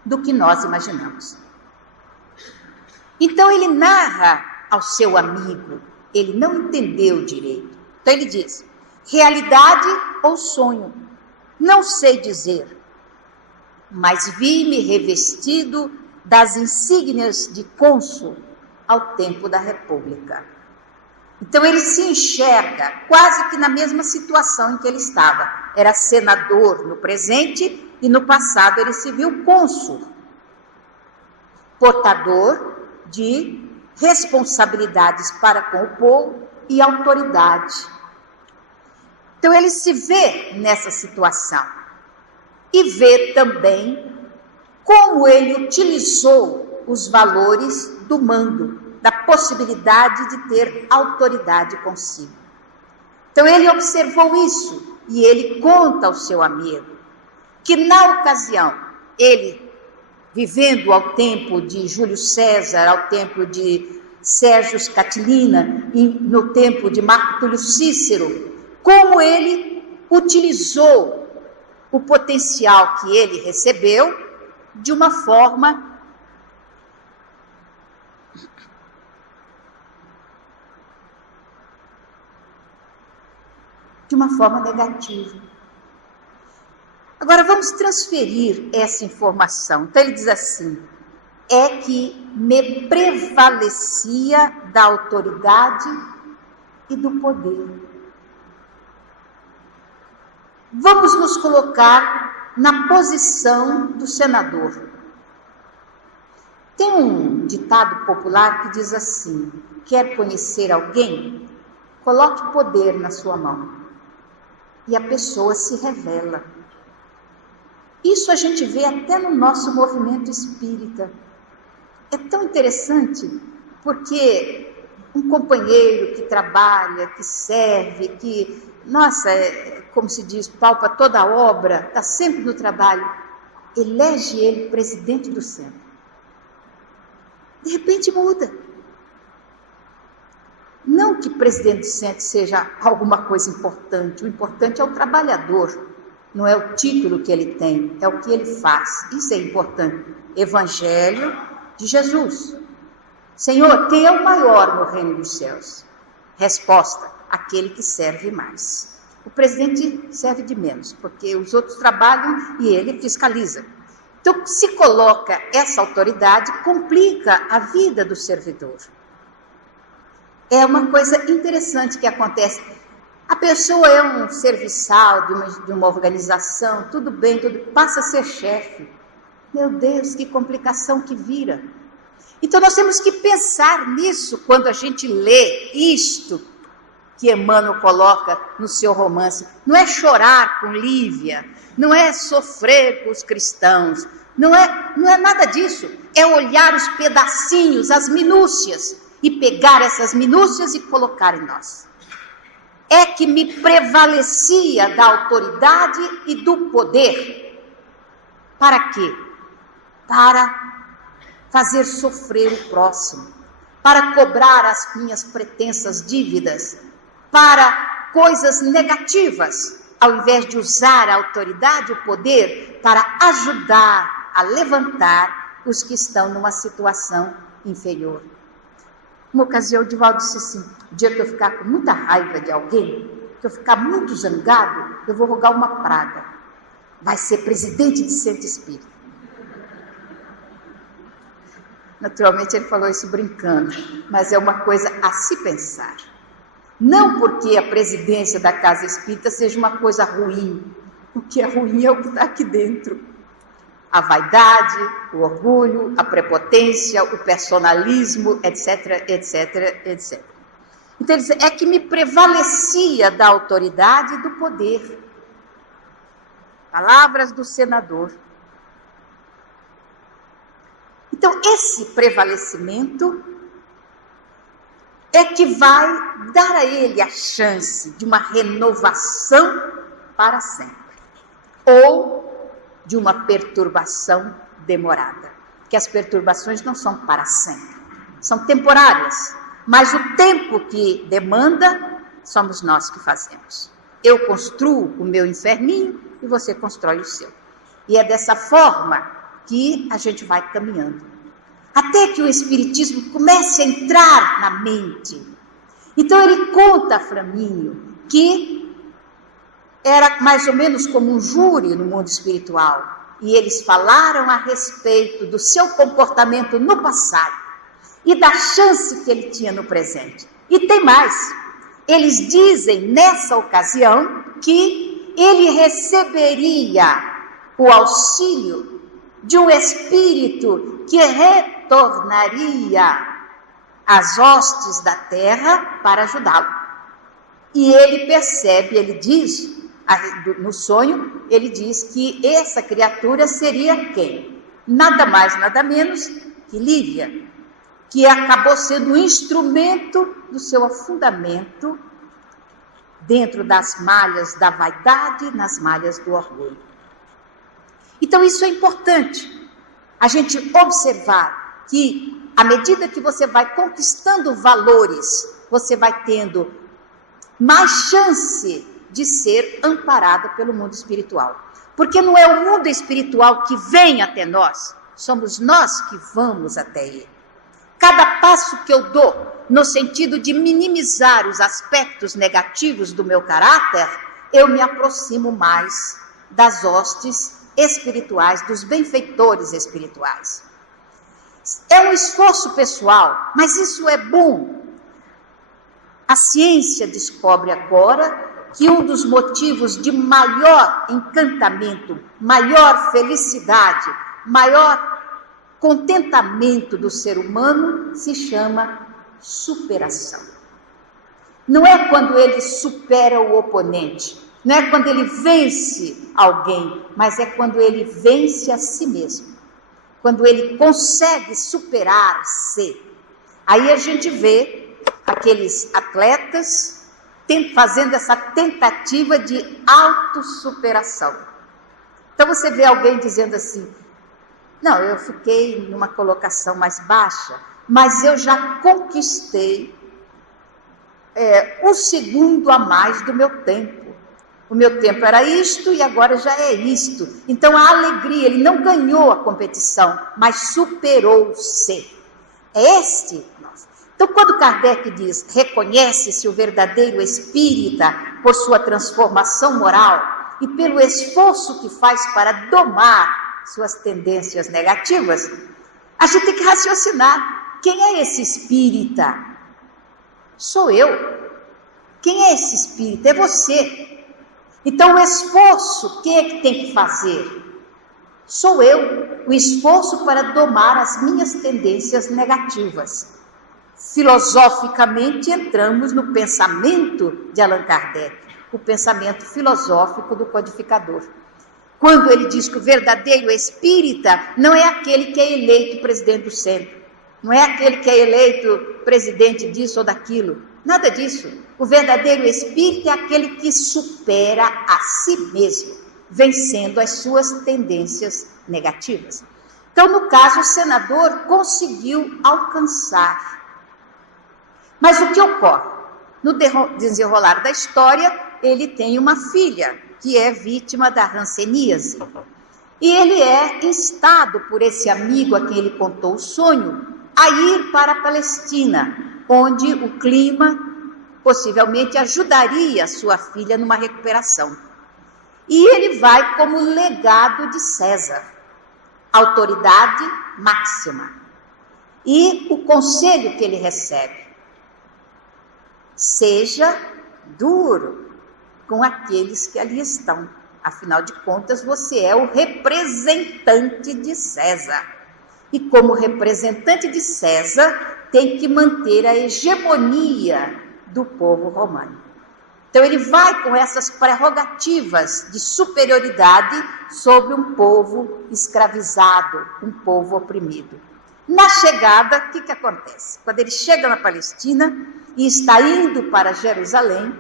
do que nós imaginamos. Então ele narra ao seu amigo, ele não entendeu direito. Então ele diz, realidade ou sonho? Não sei dizer, mas vi-me revestido das insígnias de cônsul ao tempo da República. Então ele se enxerga quase que na mesma situação em que ele estava. Era senador no presente e no passado ele se viu cônsul, portador de responsabilidades para com o povo e autoridade. Então ele se vê nessa situação e vê também como ele utilizou os valores do mando, da possibilidade de ter autoridade consigo. Então ele observou isso e ele conta ao seu amigo que na ocasião, ele vivendo ao tempo de Júlio César, ao tempo de Sérgio Catilina, no tempo de Marco Túlio Cícero, como ele utilizou o potencial que ele recebeu de uma forma negativa. Agora vamos transferir essa informação. Então ele diz assim: é que me prevalecia da autoridade e do poder. Vamos nos colocar na posição do senador. Tem um ditado popular que diz assim: quer conhecer alguém? Coloque poder na sua mão. E a pessoa se revela. Isso a gente vê até no nosso movimento espírita. É tão interessante, porque um companheiro que trabalha, que serve, que, nossa, como se diz, palpa toda a obra, está sempre no trabalho, elege ele presidente do centro. De repente muda. Não que presidente do centro seja alguma coisa importante, o importante é o trabalhador, não é o título que ele tem, é o que ele faz, isso é importante. Evangelho de Jesus. Senhor, quem é o maior no reino dos céus? Resposta: aquele que serve mais. O presidente serve de menos, porque os outros trabalham e ele fiscaliza. Então, se coloca essa autoridade, complica a vida do servidor. É uma coisa interessante que acontece. A pessoa é um serviçal de uma organização, tudo bem, passa a ser chefe. Meu Deus, que complicação que vira. Então nós temos que pensar nisso quando a gente lê isto que Emmanuel coloca no seu romance. Não é chorar com Lívia, não é sofrer com os cristãos, não é nada disso. É olhar os pedacinhos, as minúcias, e pegar essas minúcias e colocar em nós. É que me prevalecia da autoridade e do poder. Para quê? Para fazer sofrer o próximo, para cobrar as minhas pretensas dívidas, para coisas negativas, ao invés de usar a autoridade e o poder para ajudar a levantar os que estão numa situação inferior. Uma ocasião, o Divaldo disse assim: o dia que eu ficar com muita raiva de alguém, que eu ficar muito zangado, eu vou rogar uma praga. Vai ser presidente de centro espírita. Naturalmente ele falou isso brincando, mas é uma coisa a se pensar. Não porque a presidência da casa espírita seja uma coisa ruim. O que é ruim é o que está aqui dentro. A vaidade, o orgulho, a prepotência, o personalismo, etc, etc, etc. Então ele diz: é que me prevalecia da autoridade e do poder. Palavras do senador. Então esse prevalecimento é que vai dar a ele a chance de uma renovação para sempre, ou de uma perturbação demorada, que as perturbações não são para sempre, são temporárias, mas o tempo que demanda somos nós que fazemos. Eu construo o meu inferninho e você constrói o seu. E é dessa forma que a gente vai caminhando, até que o espiritismo comece a entrar na mente. Então ele conta a Flamínio que era mais ou menos como um júri no mundo espiritual, e eles falaram a respeito do seu comportamento no passado e da chance que ele tinha no presente. E tem mais, eles dizem nessa ocasião que ele receberia o auxílio de um espírito que retornaria às hostes da terra para ajudá-lo. E ele percebe, ele diz, no sonho, ele diz que essa criatura seria quem? nada mais, nada menos que Lívia, que acabou sendo um instrumento do seu afundamento dentro das malhas da vaidade, nas malhas do orgulho. Então isso é importante, a gente observar que à medida que você vai conquistando valores, você vai tendo mais chance de ser amparado pelo mundo espiritual. Porque não é o mundo espiritual que vem até nós, somos nós que vamos até ele. Cada passo que eu dou no sentido de minimizar os aspectos negativos do meu caráter, eu me aproximo mais das hostes espirituais, dos benfeitores espirituais. É um esforço pessoal, mas isso é bom. A ciência descobre agora que um dos motivos de maior encantamento, maior felicidade, maior contentamento do ser humano se chama superação. Não é quando ele supera o oponente, não é quando ele vence alguém, mas é quando ele vence a si mesmo. Quando ele consegue superar-se. Aí a gente vê aqueles atletas fazendo essa tentativa de autossuperação. Então você vê alguém dizendo assim, não, eu fiquei numa colocação mais baixa, mas eu já conquistei um segundo a mais do meu tempo. O meu tempo era isto e agora já é isto. Então a alegria, ele não ganhou a competição, mas superou-se. É este. Então quando Kardec diz, reconhece-se o verdadeiro espírita por sua transformação moral e pelo esforço que faz para domar suas tendências negativas, a gente tem que raciocinar. Quem é esse espírita? Sou eu. Quem é esse espírita? É você. Então o esforço, quem é que tem que fazer? Sou eu. O esforço para domar as minhas tendências negativas. Filosoficamente entramos no pensamento de Allan Kardec, o pensamento filosófico do codificador. Quando ele diz que o verdadeiro espírita não é aquele que é eleito presidente do centro, não é aquele que é eleito presidente disso ou daquilo, nada disso. O verdadeiro espírita é aquele que supera a si mesmo, vencendo as suas tendências negativas. Então, no caso, o senador conseguiu alcançar. Mas o que ocorre? No desenrolar da história, ele tem uma filha, que é vítima da hanseníase. E ele é instado por esse amigo a quem ele contou o sonho, a ir para a Palestina, onde o clima possivelmente ajudaria a sua filha numa recuperação. E ele vai como legado de César, autoridade máxima. E o conselho que ele recebe, seja duro com aqueles que ali estão. Afinal de contas, você é o representante de César. E como representante de César, tem que manter a hegemonia do povo romano. Então ele vai com essas prerrogativas de superioridade sobre um povo escravizado, um povo oprimido. Na chegada, o que acontece? Quando ele chega na Palestina e está indo para Jerusalém,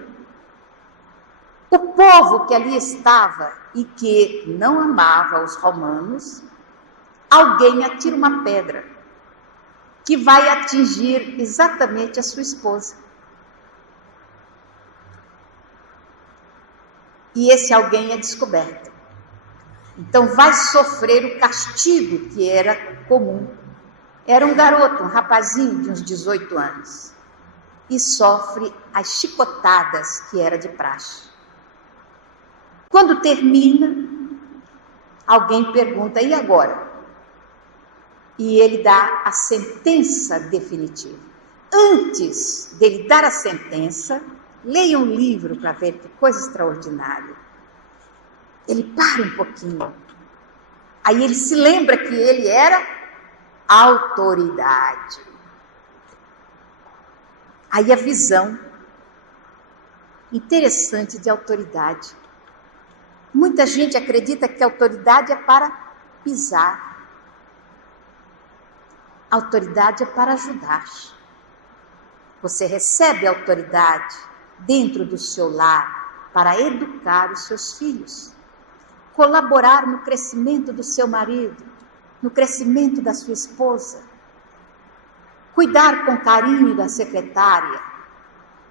o povo que ali estava e que não amava os romanos, alguém atira uma pedra que vai atingir exatamente a sua esposa. E esse alguém é descoberto. Então vai sofrer o castigo que era comum. Era um garoto, um rapazinho de uns 18 anos. E sofre as chicotadas que era de praxe. Quando termina, alguém pergunta, e agora? E ele dá a sentença definitiva. Antes dele dar a sentença, leia um livro para ver que coisa extraordinária. Ele para um pouquinho. Aí ele se lembra que ele era autoridade. Aí a visão interessante de autoridade. Muita gente acredita que a autoridade é para pisar, A autoridade é para ajudar. Você recebe autoridade dentro do seu lar para educar os seus filhos, colaborar no crescimento do seu marido, no crescimento da sua esposa, cuidar com carinho da secretária,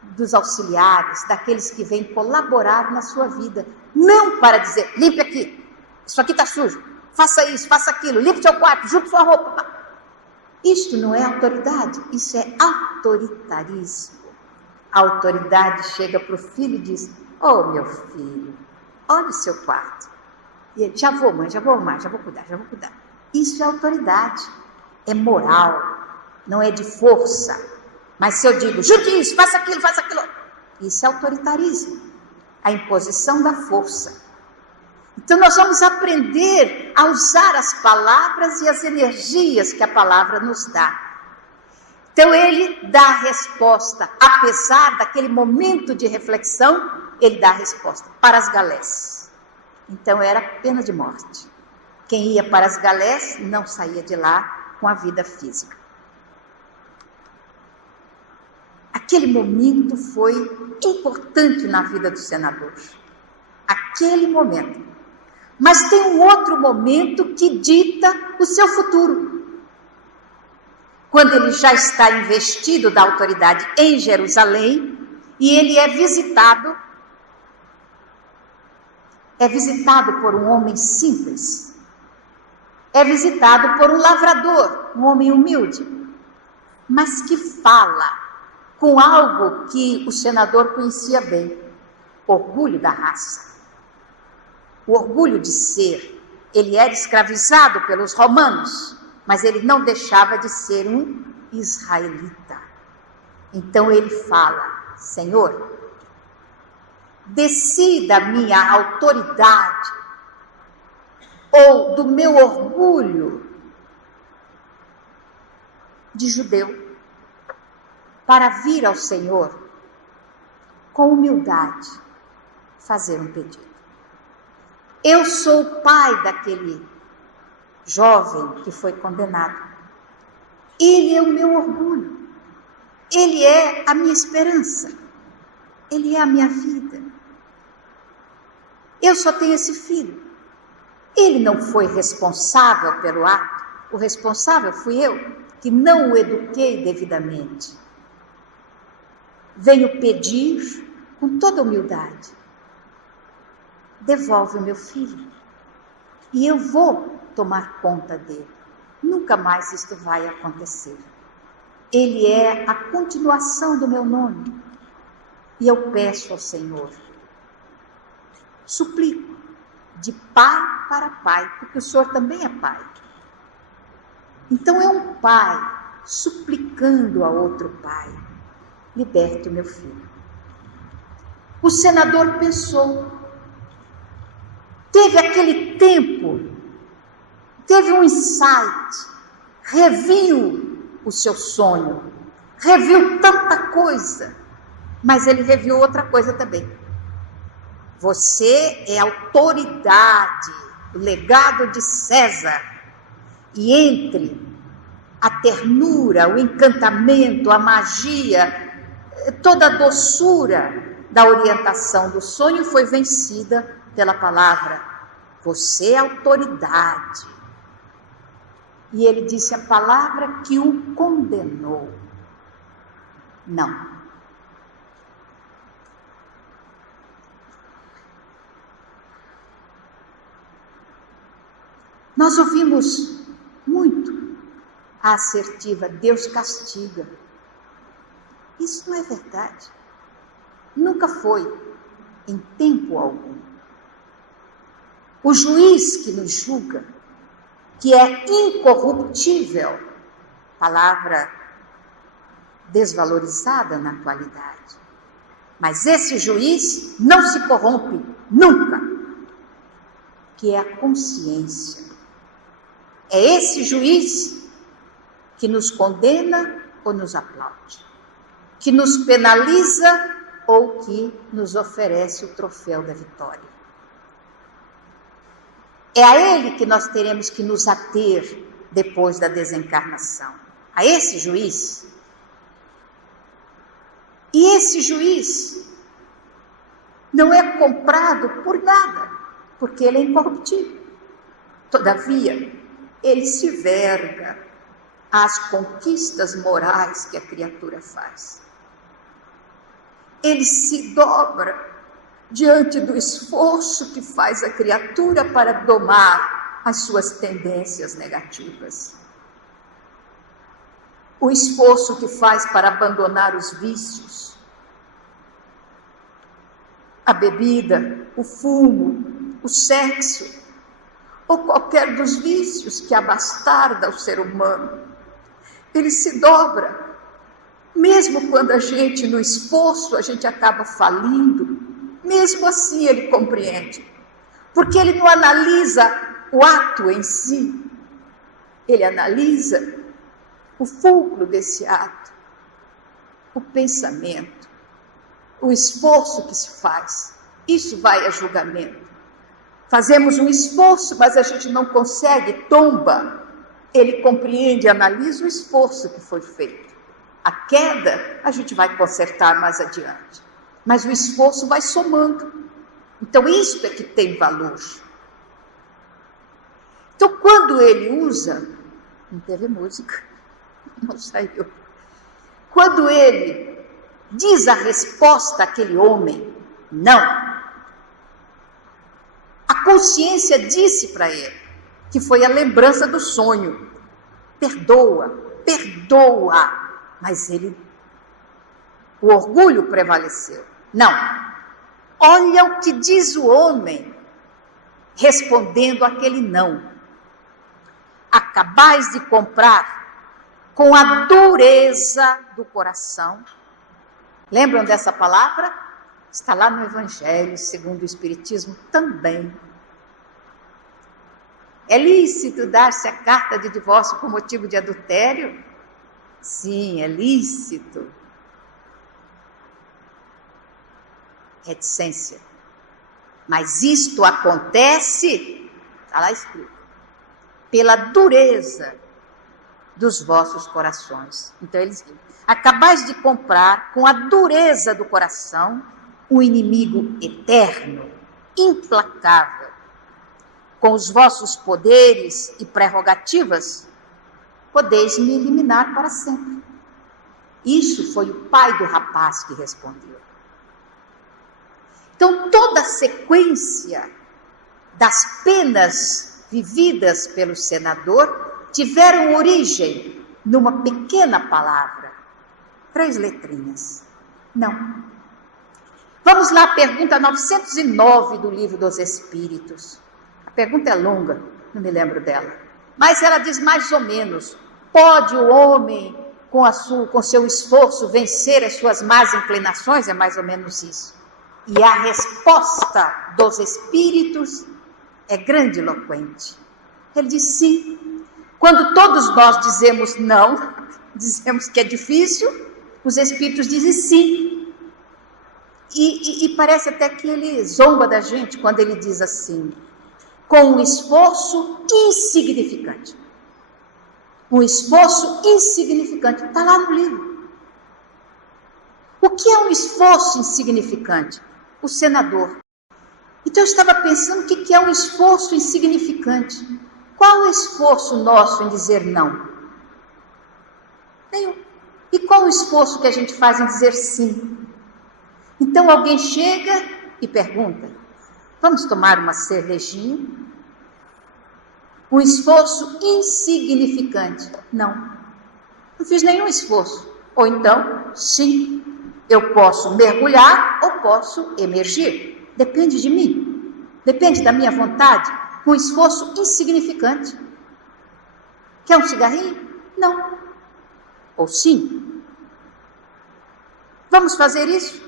dos auxiliares, daqueles que vêm colaborar na sua vida, não para dizer, limpe aqui, isso aqui está sujo, faça isso, faça aquilo, limpe seu quarto, junte sua roupa. Isto não é autoridade, isso é autoritarismo. A autoridade chega para o filho e diz, meu filho, olha o seu quarto. E ele, já vou mãe, já vou arrumar, já vou cuidar. Isso é autoridade, é moral, não é de força. Mas se eu digo, junte isso, faça aquilo, isso é autoritarismo, a imposição da força. Então nós vamos aprender a usar as palavras e as energias que a palavra nos dá. Então ele dá a resposta, apesar daquele momento de reflexão, ele dá a resposta para as galés. Então era pena de morte. Quem ia para as galés não saía de lá com a vida física. Aquele momento foi importante na vida do senador. Aquele momento. Mas tem um outro momento que dita o seu futuro. Quando ele já está investido da autoridade em Jerusalém e ele é visitado por um homem simples, é visitado por um lavrador, um homem humilde, mas que fala com algo que o senador conhecia bem, orgulho da raça. O orgulho de ser. Ele era escravizado pelos romanos, mas ele não deixava de ser um israelita. Então ele fala, Senhor, desci da minha autoridade ou do meu orgulho de judeu para vir ao Senhor com humildade fazer um pedido. Eu sou o pai daquele jovem que foi condenado. Ele é o meu orgulho. Ele é a minha esperança. Ele é a minha vida. Eu só tenho esse filho. Ele não foi responsável pelo ato. O responsável fui eu, que não o eduquei devidamente. Venho pedir com toda humildade. Devolve o meu filho. E eu vou tomar conta dele. Nunca mais isto vai acontecer. Ele é a continuação do meu nome. E eu peço ao Senhor, suplico, de pai para pai, porque o Senhor também é pai. Então é um pai suplicando a outro pai, liberte o meu filho. O senador pensou, teve aquele tempo, teve um insight, reviu o seu sonho, reviu tanta coisa, mas ele reviu outra coisa também. Você é autoridade, o legado de César, e entre a ternura, o encantamento, a magia, toda a doçura da orientação do sonho foi vencida pela palavra, você é autoridade. E ele disse a palavra que o condenou. Não. Nós ouvimos muito a assertiva, Deus castiga. Isso não é verdade. Nunca foi, em tempo algum. O juiz que nos julga, que é incorruptível, palavra desvalorizada na atualidade, mas esse juiz não se corrompe nunca, que é a consciência. É esse juiz que nos condena ou nos aplaude, que nos penaliza ou que nos oferece o troféu da vitória. É a ele que nós teremos que nos ater depois da desencarnação. a esse juiz. E esse juiz não é comprado por nada, porque ele é incorruptível. Todavia, ele se verga às conquistas morais que a criatura faz. Ele se dobra diante do esforço que faz a criatura para domar as suas tendências negativas. O esforço que faz para abandonar os vícios, a bebida, o fumo, o sexo, ou qualquer dos vícios que abastarda o ser humano. Ele se dobra, mesmo quando a gente, no esforço, a gente acaba falindo, mesmo assim ele compreende, porque ele não analisa o ato em si, ele analisa o fulcro desse ato, o pensamento, o esforço que se faz. Isso vai a julgamento. Fazemos um esforço, mas a gente não consegue, tomba. Ele compreende, analisa o esforço que foi feito. A queda a gente vai consertar mais adiante, mas o esforço vai somando. Então isso é que tem valor. Então quando ele usa, não teve música, não saiu. Quando ele diz a resposta àquele homem, não. A consciência disse para ele, que foi a lembrança do sonho, perdoa, perdoa. Mas o orgulho prevaleceu. Não. Olha o que diz o homem, respondendo aquele não. Acabais de comprar com a dureza do coração. Lembram dessa palavra? Está lá no Evangelho, segundo o Espiritismo também. É lícito dar-se a carta de divórcio por motivo de adultério? Sim, é lícito. Reticência. Mas isto acontece, está lá escrito, pela dureza dos vossos corações. Então eles dizem, acabais de comprar com a dureza do coração um inimigo eterno, implacável. Com os vossos poderes e prerrogativas, podeis me eliminar para sempre. Isso foi o pai do rapaz que respondeu. Então, toda a sequência das penas vividas pelo senador tiveram origem numa pequena palavra, 3 letrinhas. Não. Vamos lá, pergunta 909 do Livro dos Espíritos. A pergunta é longa, não me lembro dela. Mas ela diz mais ou menos, pode o homem, com seu esforço, vencer as suas más inclinações? É mais ou menos isso. E a resposta dos Espíritos é grandiloquente. Ele diz sim. Quando todos nós dizemos não, dizemos que é difícil, os Espíritos dizem sim. E parece até que ele zomba da gente quando ele diz assim, com um esforço insignificante. Um esforço insignificante. Está lá no livro. O que é um esforço insignificante? O senador. Então eu estava pensando o que é um esforço insignificante. Qual o esforço nosso em dizer não? Nenhum. E qual o esforço que a gente faz em dizer sim? Então alguém chega e pergunta, vamos tomar uma cervejinha? Um esforço insignificante. Não fiz nenhum esforço. Ou então, sim, eu posso mergulhar ou posso emergir. Depende de mim. Depende da minha vontade. Um esforço insignificante. Quer um cigarrinho? Não. Ou sim. Vamos fazer isso?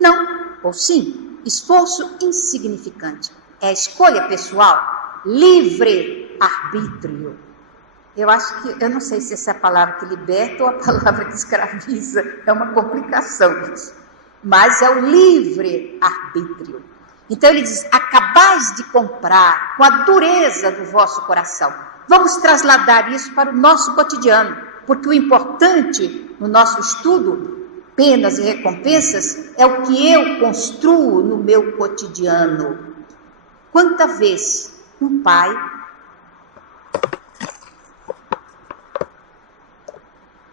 Não. Ou sim. Esforço insignificante. É escolha pessoal. Livre arbítrio. Eu acho que, eu não sei se essa é a palavra que liberta ou a palavra que escraviza, é uma complicação isso. Mas é o livre arbítrio. Então ele diz, acabais de comprar com a dureza do vosso coração. Vamos trasladar isso para o nosso cotidiano. porque o importante no nosso estudo, penas e recompensas, é o que eu construo no meu cotidiano. Quanta vez um pai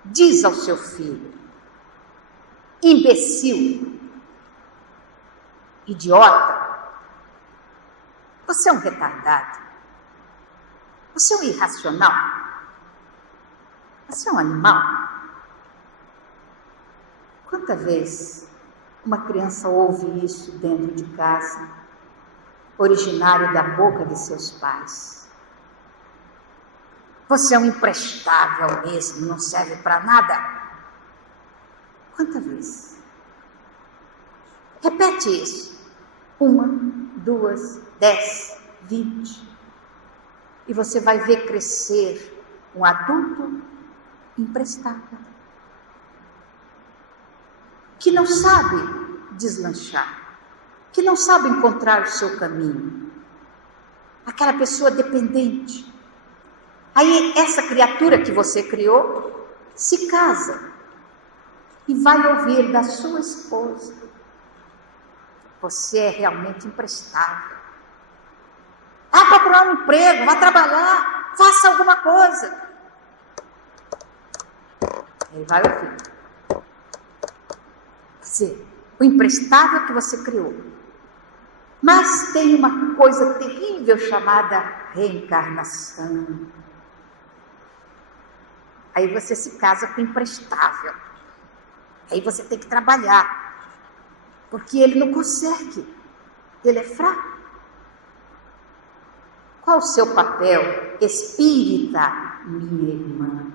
diz ao seu filho: imbecil, idiota, você é um retardado, você é um irracional, você é um animal. Quanta vez uma criança ouve isso dentro de casa, originário da boca de seus pais? Você é um imprestável mesmo, não serve para nada. Quanta vez? Repete isso. 1, 2, 10, 20. E você vai ver crescer um adulto imprestável, que não sabe deslanchar, que não sabe encontrar o seu caminho. Aquela pessoa dependente. Aí essa criatura que você criou se casa e vai ouvir da sua esposa: você é realmente imprestável. Vá procurar um emprego, vá trabalhar, faça alguma coisa. Ele vai ouvir. Quer dizer, o imprestável que você criou. Mas tem uma coisa terrível chamada reencarnação. Aí você se casa com o imprestável. Aí você tem que trabalhar, porque ele não consegue, ele é fraco. Qual o seu papel, espírita, minha irmã?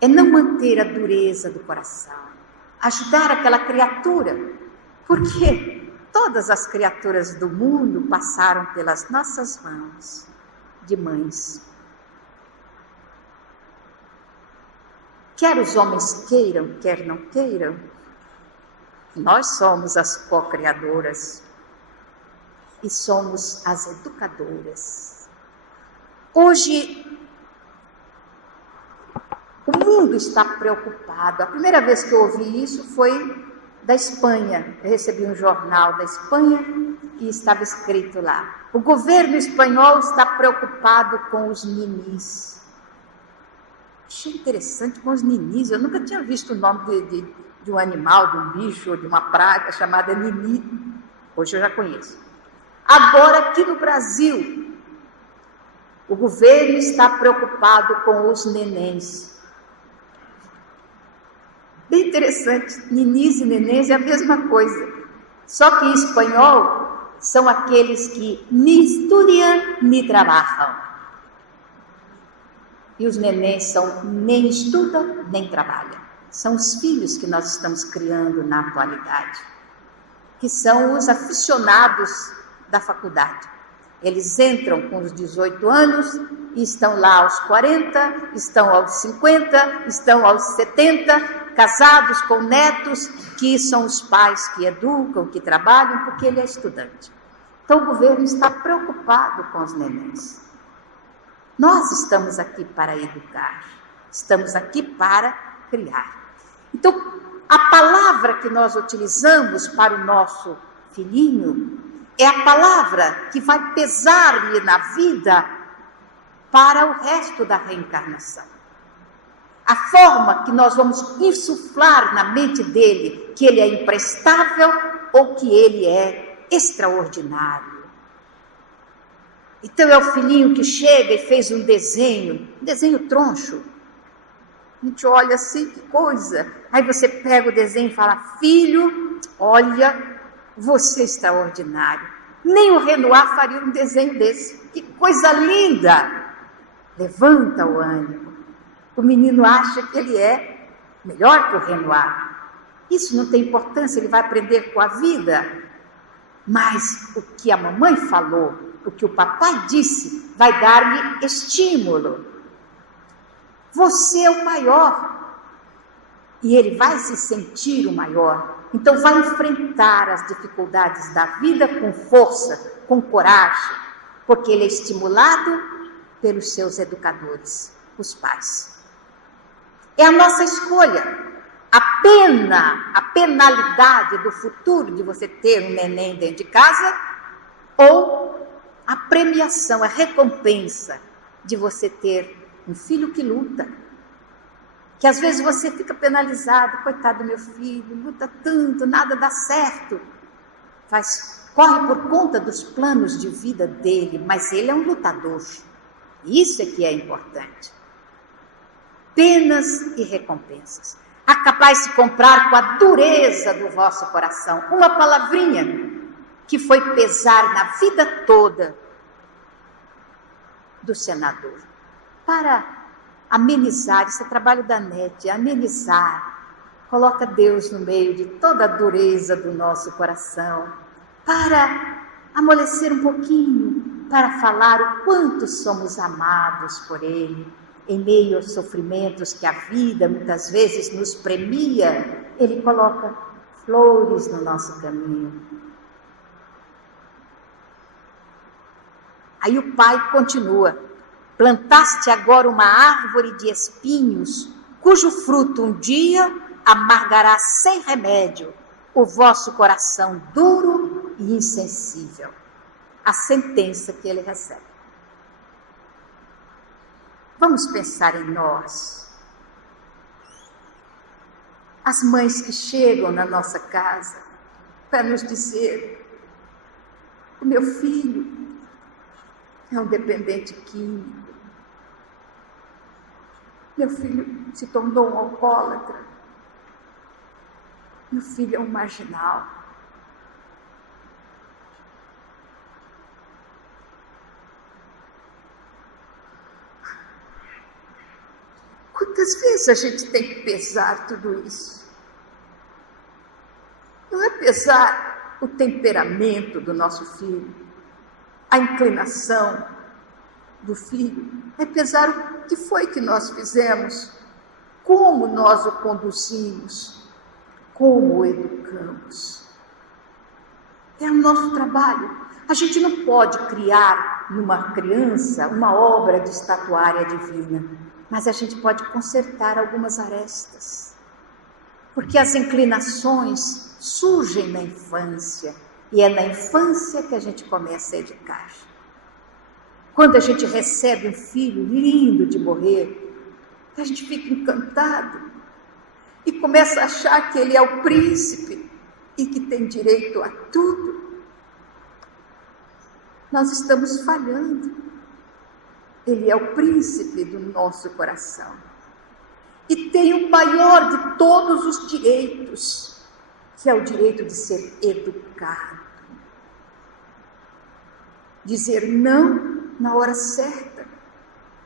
É não manter a dureza do coração, ajudar aquela criatura, porque todas as criaturas do mundo passaram pelas nossas mãos de mães. Quer os homens queiram, quer não queiram, nós somos as co-criadoras e somos as educadoras. Hoje, o mundo está preocupado. A primeira vez que eu ouvi isso foi da Espanha. Eu recebi um jornal da Espanha e estava escrito lá: o governo espanhol está preocupado com os ninis. Achei interessante, com os ninis. Eu nunca tinha visto o nome de um animal, de um bicho, de uma praga chamada nini. Hoje eu já conheço. Agora, aqui no Brasil, o governo está preocupado com os nenéns. Bem interessante, ninis e nenéns é a mesma coisa. Só que em espanhol são aqueles que ni estudiam ni trabalham. E os nenéns são nem estudam, nem trabalham. São os filhos que nós estamos criando na atualidade, que são os aficionados da faculdade. Eles entram com os 18 anos e estão lá aos 40, estão aos 50, estão aos 70, casados com netos, que são os pais que educam, que trabalham, porque ele é estudante. Então o governo está preocupado com os nenéns. Nós estamos aqui para educar, estamos aqui para criar. Então, a palavra que nós utilizamos para o nosso filhinho é a palavra que vai pesar-lhe na vida para o resto da reencarnação. A forma que nós vamos insuflar na mente dele que ele é imprestável ou que ele é extraordinário. Então é o filhinho que chega e fez um desenho troncho. A gente olha assim, que coisa. Aí você pega o desenho e fala: filho, olha, você é extraordinário. Nem o Renoir faria um desenho desse. Que coisa linda! Levanta o ânimo. O menino acha que ele é melhor que o Renoir. Isso não tem importância, ele vai aprender com a vida. Mas o que a mamãe falou, o que o papai disse, vai dar-lhe estímulo. Você é o maior. E ele vai se sentir o maior. Então vai enfrentar as dificuldades da vida com força, com coragem, porque ele é estimulado pelos seus educadores. os pais. É a nossa escolha. A penalidade do futuro de você ter um neném dentro de casa, ou a premiação, a recompensa de você ter um filho que luta. Que às vezes você fica penalizado, coitado do meu filho, luta tanto, nada dá certo. Corre por conta dos planos de vida dele, mas ele é um lutador. Isso é que é importante. Penas e recompensas. Há capaz de comprar com a dureza do vosso coração uma palavrinha que foi pesar na vida toda do senador. Para amenizar, isso é trabalho da NET, amenizar, coloca Deus no meio de toda a dureza do nosso coração, para amolecer um pouquinho, para falar o quanto somos amados por Ele, em meio aos sofrimentos que a vida muitas vezes nos premia, Ele coloca flores no nosso caminho. Aí o pai continua: plantaste agora uma árvore de espinhos, cujo fruto um dia amargará sem remédio o vosso coração duro e insensível. A sentença que ele recebe. Vamos pensar em nós. As mães que chegam na nossa casa para nos dizer: o meu filho é um dependente químico. Meu filho se tornou um alcoólatra. Meu filho é um marginal. Quantas vezes a gente tem que pesar tudo isso? Não é pesar o temperamento do nosso filho, a inclinação do filho, é pesar o que foi que nós fizemos, como nós o conduzimos, como o educamos. É o nosso trabalho. A gente não pode criar numa criança uma obra de estatuária divina, mas a gente pode consertar algumas arestas, porque as inclinações surgem na infância, e é na infância que a gente começa a educar. Quando a gente recebe um filho lindo de morrer, a gente fica encantado e começa a achar que ele é o príncipe e que tem direito a tudo. Nós estamos falhando. Ele é o príncipe do nosso coração e tem o maior de todos os direitos, que é o direito de ser educado. Dizer não na hora certa,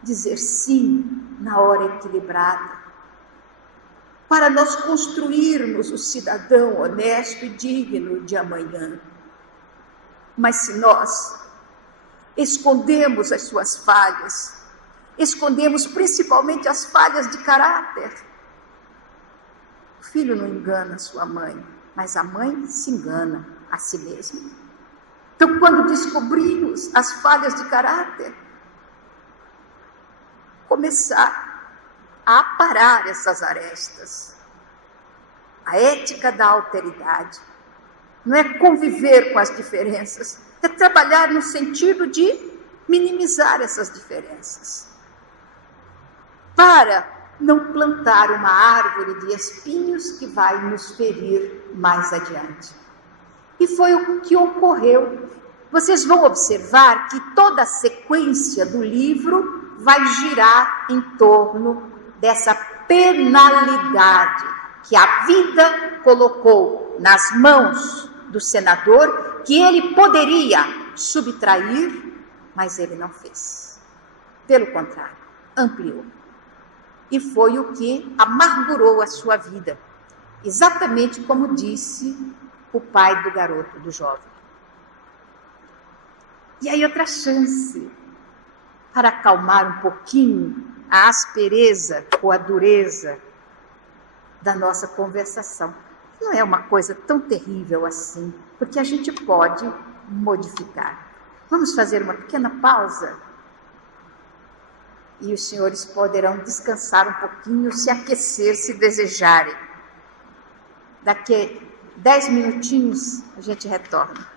dizer sim na hora equilibrada, para nós construirmos o cidadão honesto e digno de amanhã. Mas se nós escondemos as suas falhas, escondemos principalmente as falhas de caráter, o filho não engana a sua mãe, mas a mãe se engana a si mesma. Então, quando descobrimos as falhas de caráter, começar a aparar essas arestas. A ética da alteridade não é conviver com as diferenças, é trabalhar no sentido de minimizar essas diferenças, para não plantar uma árvore de espinhos que vai nos ferir mais adiante. E foi o que ocorreu. Vocês vão observar que toda a sequência do livro vai girar em torno dessa penalidade que a vida colocou nas mãos do senador, que ele poderia subtrair, mas ele não fez. Pelo contrário, ampliou. E foi o que amargurou a sua vida, exatamente como disse o pai do garoto, do jovem. E aí outra chance para acalmar um pouquinho a aspereza ou a dureza da nossa conversação. Não é uma coisa tão terrível assim, porque a gente pode modificar. Vamos fazer uma pequena pausa e os senhores poderão descansar um pouquinho, se aquecer, se desejarem. Daqui 10 minutinhos a gente retorna.